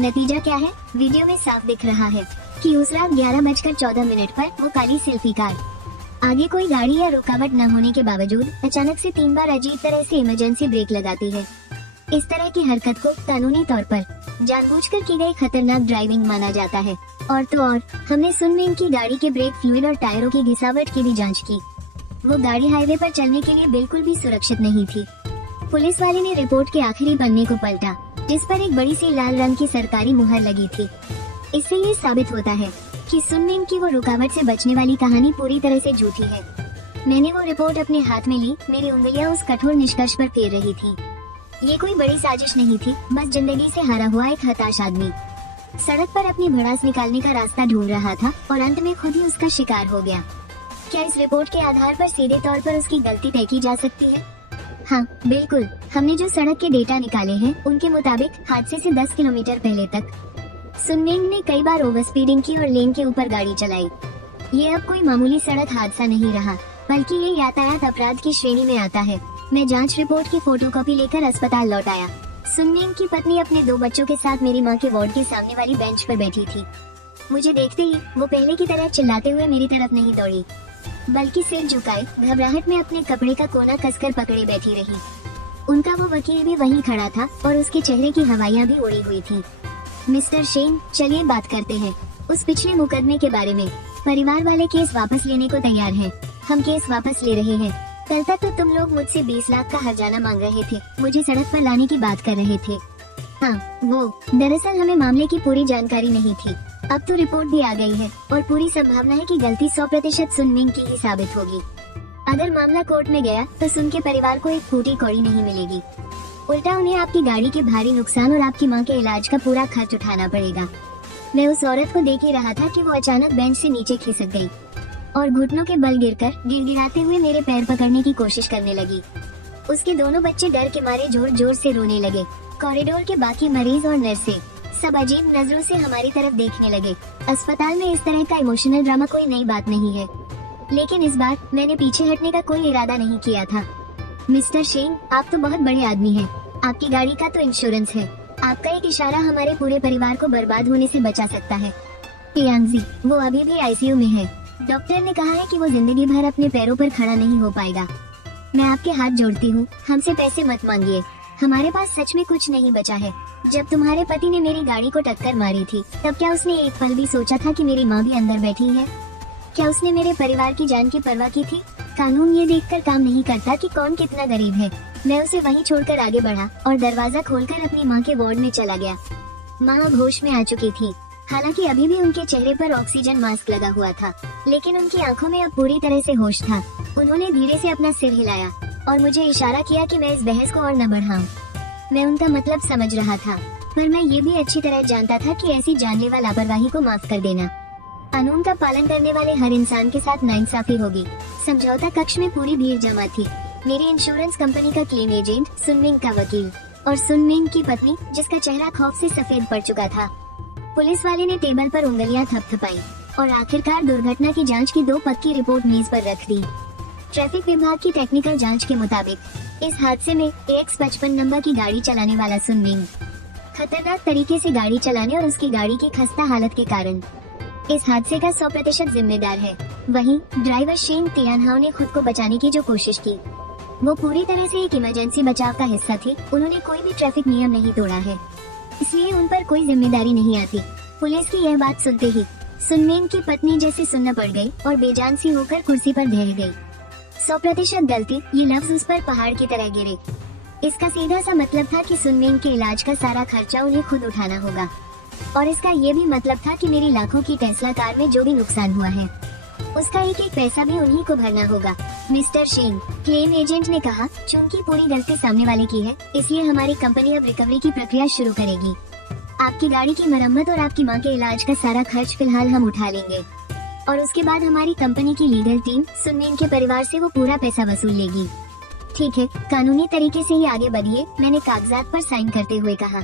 नतीजा क्या है? वीडियो में साफ दिख रहा है कि उस रात 11:14 पर वो काली सेल्फी कार आगे कोई गाड़ी या रुकावट न होने के बावजूद अचानक से 3 बार अजीब तरह से इमरजेंसी ब्रेक लगाती है। इस तरह की हरकत को कानूनी तौर पर जानबूझकर की गई खतरनाक ड्राइविंग माना जाता है। और तो और हमने सुनमिन की गाड़ी के ब्रेक फ्लूइड और टायरों की घिसावट की भी जांच की। वो गाड़ी हाईवे पर चलने के लिए बिल्कुल भी सुरक्षित नहीं थी। पुलिस वाले ने रिपोर्ट के आखिरी पन्ने को पलटा जिस पर एक बड़ी सी लाल रंग की सरकारी मुहर लगी थी। इससे ये साबित होता है कि सुनमिन की वो रुकावट से बचने वाली कहानी पूरी तरह से झूठी है। मैंने वो रिपोर्ट अपने हाथ में ली। मेरी उंगलियां उस कठोर निष्कर्ष पर फेर रही थी। ये कोई बड़ी साजिश नहीं थी, बस जिंदगी से हारा हुआ एक हताश आदमी सड़क पर अपनी भड़ास निकालने का रास्ता ढूंढ रहा था और अंत में खुद ही उसका शिकार हो गया। क्या इस रिपोर्ट के आधार पर सीधे तौर पर उसकी गलती तय की जा सकती है? हाँ बिल्कुल। हमने जो सड़क के डेटा निकाले हैं उनके मुताबिक हादसे से 10 किलोमीटर पहले तक सुनमिन ने कई बार ओवर स्पीडिंग की और लेन के ऊपर गाड़ी चलाई। ये अब कोई मामूली सड़क हादसा नहीं रहा, बल्कि ये यातायात अपराध की श्रेणी में आता है। मैं जांच रिपोर्ट की फोटोकॉपी लेकर अस्पताल लौट आया। सुनमिन की पत्नी अपने 2 बच्चों के साथ मेरी माँ के वार्ड के सामने वाली बेंच पर बैठी थी। मुझे देखते ही वो पहले की तरह चिल्लाते हुए मेरी तरफ नहीं दौड़ी, बल्कि सिर झुकाए घबराहट में अपने कपड़े का कोना कसकर पकड़े बैठी रही। उनका वो वकील भी वहीं खड़ा था और उसके चेहरे की हवाइयाँ भी उड़ी हुई थी। मिस्टर शेन, चलिए बात करते हैं उस पिछले मुकदमे के बारे में। परिवार वाले केस वापस लेने को तैयार हैं। हम केस वापस ले रहे हैं। कल तक तो तुम लोग मुझसे 20 लाख का हर्जाना मांग रहे थे, मुझे सड़क पर लाने की बात कर रहे थे। हाँ वो, दरअसल हमें मामले की पूरी जानकारी नहीं थी। अब तो रिपोर्ट भी आ गई है और पूरी संभावना है कि गलती 100% सुनमिन की ही साबित होगी। अगर मामला कोर्ट में गया तो सुन के परिवार को एक फूटी कौड़ी नहीं मिलेगी। उल्टा उन्हें आपकी गाड़ी के भारी नुकसान और आपकी माँ के इलाज का पूरा खर्च उठाना पड़ेगा। मैं उस औरत को देख ही रहा था कि वो अचानक बेंच से नीचे खिसक गई और घुटनों के बल गिरकर गिड़गिड़ाते हुए मेरे पैर पकड़ने की कोशिश करने लगी। उसके दोनों बच्चे डर के मारे जोर जोर से रोने लगे। कॉरिडोर के बाकी मरीज और नर्सें सब अजीब नजरों से हमारी तरफ देखने लगे। अस्पताल में इस तरह का इमोशनल ड्रामा कोई नई बात नहीं है, लेकिन इस बार मैंने पीछे हटने का कोई इरादा नहीं किया था। मिस्टर शेन, आप तो बहुत बड़े आदमी हैं। आपकी गाड़ी का तो इंश्योरेंस है। आपका एक इशारा हमारे पूरे परिवार को बर्बाद होने से बचा सकता है। यांगजी, वो अभी भी आईसीयू में है। डॉक्टर ने कहा है कि वो जिंदगी भर अपने पैरों पर खड़ा नहीं हो पाएगा। मैं आपके हाथ जोड़ती हूँ, हमसे पैसे मत मांगिए। हमारे पास सच में कुछ नहीं बचा है। जब तुम्हारे पति ने मेरी गाड़ी को टक्कर मारी थी, तब क्या उसने एक पल भी सोचा था कि मेरी माँ भी अंदर बैठी है? क्या उसने मेरे परिवार की जान की परवाह की थी? कानून ये देखकर काम नहीं करता कि कौन कितना गरीब है। मैं उसे वहीं छोड़कर आगे बढ़ा और दरवाजा खोलकर अपनी माँ के वार्ड में चला गया। माँ अब होश में आ चुकी थी। हालांकि अभी भी उनके चेहरे पर ऑक्सीजन मास्क लगा हुआ था, लेकिन उनकी आंखों में अब पूरी तरह से होश था। उन्होंने धीरे से अपना सिर हिलाया और मुझे इशारा किया कि मैं इस बहस को और न बढ़ाऊं। मैं उनका मतलब समझ रहा था, पर मैं ये भी अच्छी तरह जानता था कि ऐसी जानलेवा लापरवाही को माफ कर देना। कानून का पालन करने वाले हर इंसान के साथ नाइंसाफी होगी। समझौता कक्ष में पूरी भीड़ जमा थी। मेरी इंश्योरेंस कंपनी का क्लेम एजेंट, सुनमिन का वकील और सुनमिन की पत्नी, जिसका चेहरा खौफ से सफेद पड़ चुका था। पुलिस वाले ने टेबल पर उंगलियां थपथपाई और आखिरकार दुर्घटना की जांच की 2 पक्की रिपोर्ट मेज पर रख दी। ट्रैफिक विभाग की टेक्निकल जांच के मुताबिक इस हादसे में AX55 नंबर की गाड़ी चलाने वाला सुनमिन खतरनाक तरीके से गाड़ी चलाने और उसकी गाड़ी की खस्ता हालत के कारण इस हादसे का 100% जिम्मेदार है। वहीं ड्राइवर शेन तियानहाओ ने खुद को बचाने की जो कोशिश की, वो पूरी तरह से एक इमरजेंसी बचाव का हिस्सा थे। उन्होंने कोई भी ट्रैफिक नियम नहीं तोड़ा है, इसलिए उन पर कोई जिम्मेदारी नहीं आती। पुलिस की यह बात सुनते ही सुनमेन की पत्नी जैसे सुन्न पड़ गई और बेजान सी होकर कुर्सी पर ढह गई। 100% गलती, ये लफ्ज उस पर पहाड़ की तरह गिरे। इसका सीधा सा मतलब था कि सुनमेन के इलाज का सारा खर्चा उन्हें खुद उठाना होगा, और इसका ये भी मतलब था कि मेरी लाखों की टेस्ला कार में जो भी नुकसान हुआ है, उसका एक एक पैसा भी उन्हीं को भरना होगा। मिस्टर शेन, क्लेम एजेंट ने कहा, चूंकि पूरी गलती सामने वाले की है, इसलिए हमारी कंपनी अब रिकवरी की प्रक्रिया शुरू करेगी। आपकी गाड़ी की मरम्मत और आपकी मां के इलाज का सारा खर्च फिलहाल हम उठा लेंगे, और उसके बाद हमारी कंपनी की लीगल टीम सुनमेन के परिवार से वो पूरा पैसा वसूल लेगी। ठीक है, कानूनी तरीके से ही आगे बढ़िए, मैंने कागजात पर साइन करते हुए कहा।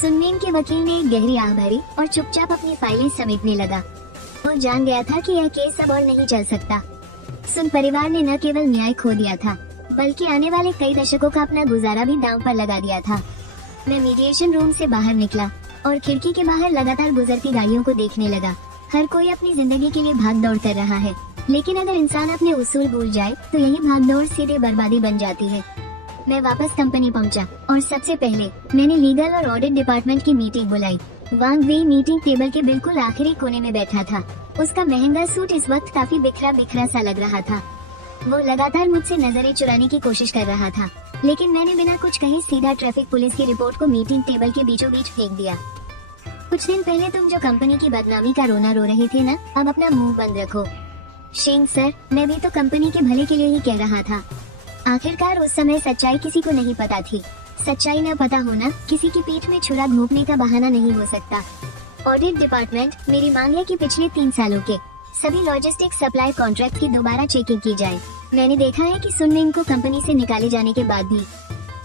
सुनमेन के वकील ने एक गहरी आह भरी और चुपचाप अपनी फाइलें समेटने लगा। वो जान गया था कि यह केस अब और नहीं चल सकता। सुन परिवार ने न केवल न्याय खो दिया था, बल्कि आने वाले कई दशकों का अपना गुजारा भी दांव पर लगा दिया था। मैं मीडिएशन रूम से बाहर निकला और खिड़की के बाहर लगातार गुजरती गाड़ियों को देखने लगा। हर कोई अपनी जिंदगी के लिए भाग दौड़ कर रहा है, लेकिन अगर इंसान अपने उसूल भूल जाए तो यही भाग दौड़ सीधे बर्बादी बन जाती है। मैं वापस कंपनी पहुंचा और सबसे पहले मैंने लीगल और ऑडिट डिपार्टमेंट की मीटिंग बुलाई। वांग वी मीटिंग टेबल के बिल्कुल आखिरी कोने में बैठा था। उसका महंगा सूट इस वक्त काफी बिखरा बिखरा सा लग रहा था। वो लगातार मुझसे नजरें चुराने की कोशिश कर रहा था, लेकिन मैंने बिना कुछ कहे सीधा ट्रैफिक पुलिस की रिपोर्ट को मीटिंग टेबल के बीचों बीच फेंक दिया। कुछ दिन पहले तुम जो कंपनी की बदनामी का रोना रो रहे थे ना, अब अपना मुंह बंद रखो। शेन सर, मैं भी तो कंपनी के भले के लिए ही कह रहा था। आखिरकार उस समय सच्चाई किसी को नहीं पता थी। सच्चाई न पता होना किसी की पीठ में छुरा घोंपने का बहाना नहीं हो सकता। ऑडिट डिपार्टमेंट, मेरी मांग है कि पिछले 3 सालों के सभी लॉजिस्टिक सप्लाई कॉन्ट्रैक्ट की दोबारा चेकिंग की जाए। मैंने देखा है कि सुनमेन को कंपनी से निकाले जाने के बाद भी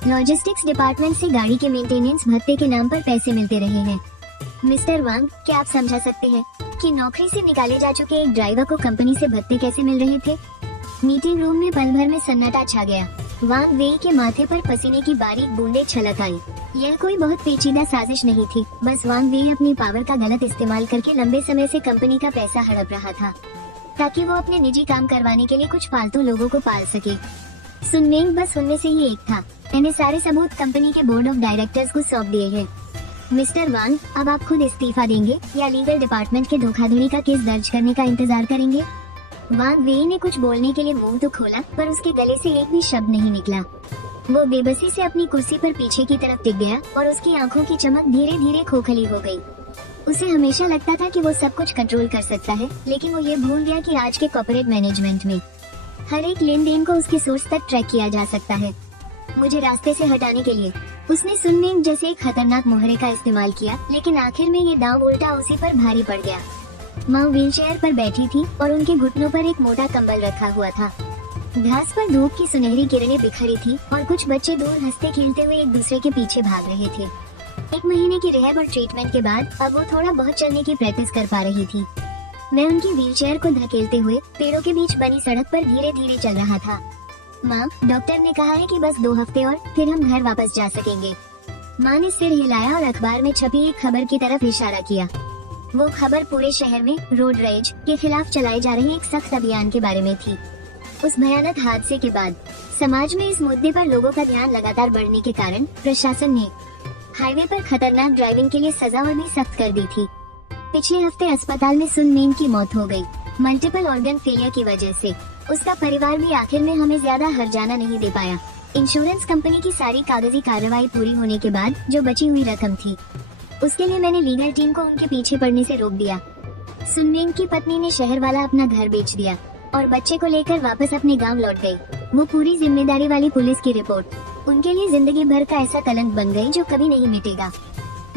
लॉजिस्टिक्स डिपार्टमेंट से गाड़ी के मेंटेनेंस भत्ते के नाम पर पैसे मिलते रहे हैं। मिस्टर वांग, क्या आप समझा सकते हैं कि नौकरी से निकाले जा चुके एक ड्राइवर को कंपनी से भत्ते कैसे मिल रहे थे? मीटिंग रूम में पल भर में सन्नाटा छा गया। वांग वेई के माथे पर पसीने की बारीक बूंदें छलक आई। यह कोई बहुत पेचीदा साजिश नहीं थी, बस वांग वेई अपनी पावर का गलत इस्तेमाल करके लंबे समय से कंपनी का पैसा हड़प रहा था, ताकि वो अपने निजी काम करवाने के लिए कुछ फालतू लोगों को पाल सके। सुनमेन बस उनमें से ही एक था। मैंने सारे सबूत कंपनी के बोर्ड ऑफ डायरेक्टर्स को सौंप दिए हैं। मिस्टर वांग, अब आप खुद इस्तीफा देंगे या लीगल डिपार्टमेंट के धोखाधड़ी का केस दर्ज करने का इंतजार करेंगे? वांग वेई ने कुछ बोलने के लिए मुंह तो खोला, पर उसके गले से एक भी शब्द नहीं निकला। वो बेबसी से अपनी कुर्सी पर पीछे की तरफ टिक गया और उसकी आंखों की चमक धीरे धीरे खोखली हो गई। उसे हमेशा लगता था कि वो सब कुछ कंट्रोल कर सकता है, लेकिन वो ये भूल गया कि आज के कॉर्पोरेट मैनेजमेंट में हर एक लेन देन को उसके सोर्स तक ट्रैक किया जा सकता है। मुझे रास्ते से हटाने के लिए उसने सुनमेन जैसे एक खतरनाक मोहरे का इस्तेमाल किया, लेकिन आखिर में ये दांव उल्टा उसी पर भारी पड़ गया। माँ व्हीलचेयर पर बैठी थी और उनके घुटनों पर एक मोटा कंबल रखा हुआ था। घास पर धूप की सुनहरी किरणें बिखरी थी और कुछ बच्चे दूर हंसते खेलते हुए एक दूसरे के पीछे भाग रहे थे। 1 महीने की रिहैब और ट्रीटमेंट के बाद अब वो थोड़ा बहुत चलने की प्रैक्टिस कर पा रही थी। मैं उनकी व्हीलचेयर को धकेलते हुए पेड़ों के बीच बनी सड़क पर धीरे धीरे चल रहा था। माँ, डॉक्टर ने कहा है कि बस 2 हफ्ते और फिर हम घर वापस जा सकेंगे। माँ ने सिर हिलाया और अखबार में छपी एक खबर की तरफ इशारा किया। वो खबर पूरे शहर में रोड रेज के खिलाफ चलाए जा रहे एक सख्त अभियान के बारे में थी। उस भयानक हादसे के बाद समाज में इस मुद्दे पर लोगों का ध्यान लगातार बढ़ने के कारण प्रशासन ने हाईवे पर खतरनाक ड्राइविंग के लिए सजा और भी सख्त कर दी थी। पिछले हफ्ते अस्पताल में सुनमेन की मौत हो गई, मल्टीपल ऑर्गन फेलियर की वजह से। उसका परिवार भी आखिर में हमें ज्यादा हर्जाना नहीं दे पाया। इंश्योरेंस कंपनी की सारी कागजी कार्रवाई पूरी होने के बाद जो बची हुई रकम थी, उसके लिए मैंने लीगल टीम को उनके पीछे पड़ने से रोक दिया। सुनमेन की पत्नी ने शहर वाला अपना घर बेच दिया और बच्चे को लेकर वापस अपने गांव लौट गई। वो पूरी जिम्मेदारी वाली पुलिस की रिपोर्ट उनके लिए जिंदगी भर का ऐसा कलंक बन गई जो कभी नहीं मिटेगा।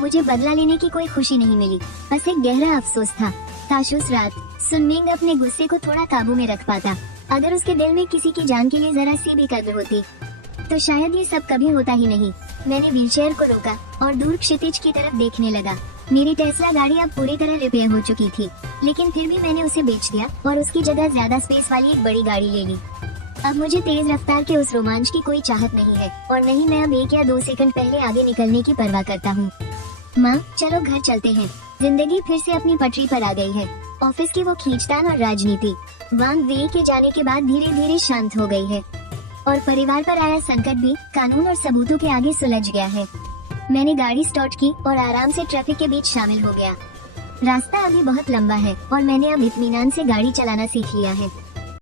मुझे बदला लेने की कोई खुशी नहीं मिली, बस एक गहरा अफसोस था। काश उस रात सुनमेन अपने गुस्से को थोड़ा काबू में रख पाता। अगर उसके दिल में किसी की जान के लिए जरा सी भी कद्र होती तो शायद ये सब कभी होता ही नहीं। मैंने व्हीलचेयर को रोका और दूर क्षितिज की तरफ देखने लगा। मेरी टेस्ला गाड़ी अब पूरी तरह रिपेयर हो चुकी थी, लेकिन फिर भी मैंने उसे बेच दिया और उसकी जगह ज्यादा स्पेस वाली एक बड़ी गाड़ी ले ली। अब मुझे तेज रफ्तार के उस रोमांच की कोई चाहत नहीं है और नहीं मैं अब 1 या 2 सेकंड पहले आगे निकलने की परवाह करता हूँ। माँ, चलो घर चलते हैं। जिंदगी फिर से अपनी पटरी पर आ गई है। ऑफिस की वो खींचतान और राजनीति वांग वे के जाने के बाद धीरे धीरे शांत हो गई है और परिवार पर आया संकट भी कानून और सबूतों के आगे सुलझ गया है। मैंने गाड़ी स्टार्ट की और आराम से ट्रैफिक के बीच शामिल हो गया। रास्ता अभी बहुत लंबा है और मैंने अब इत्मीनान से गाड़ी चलाना सीख लिया है।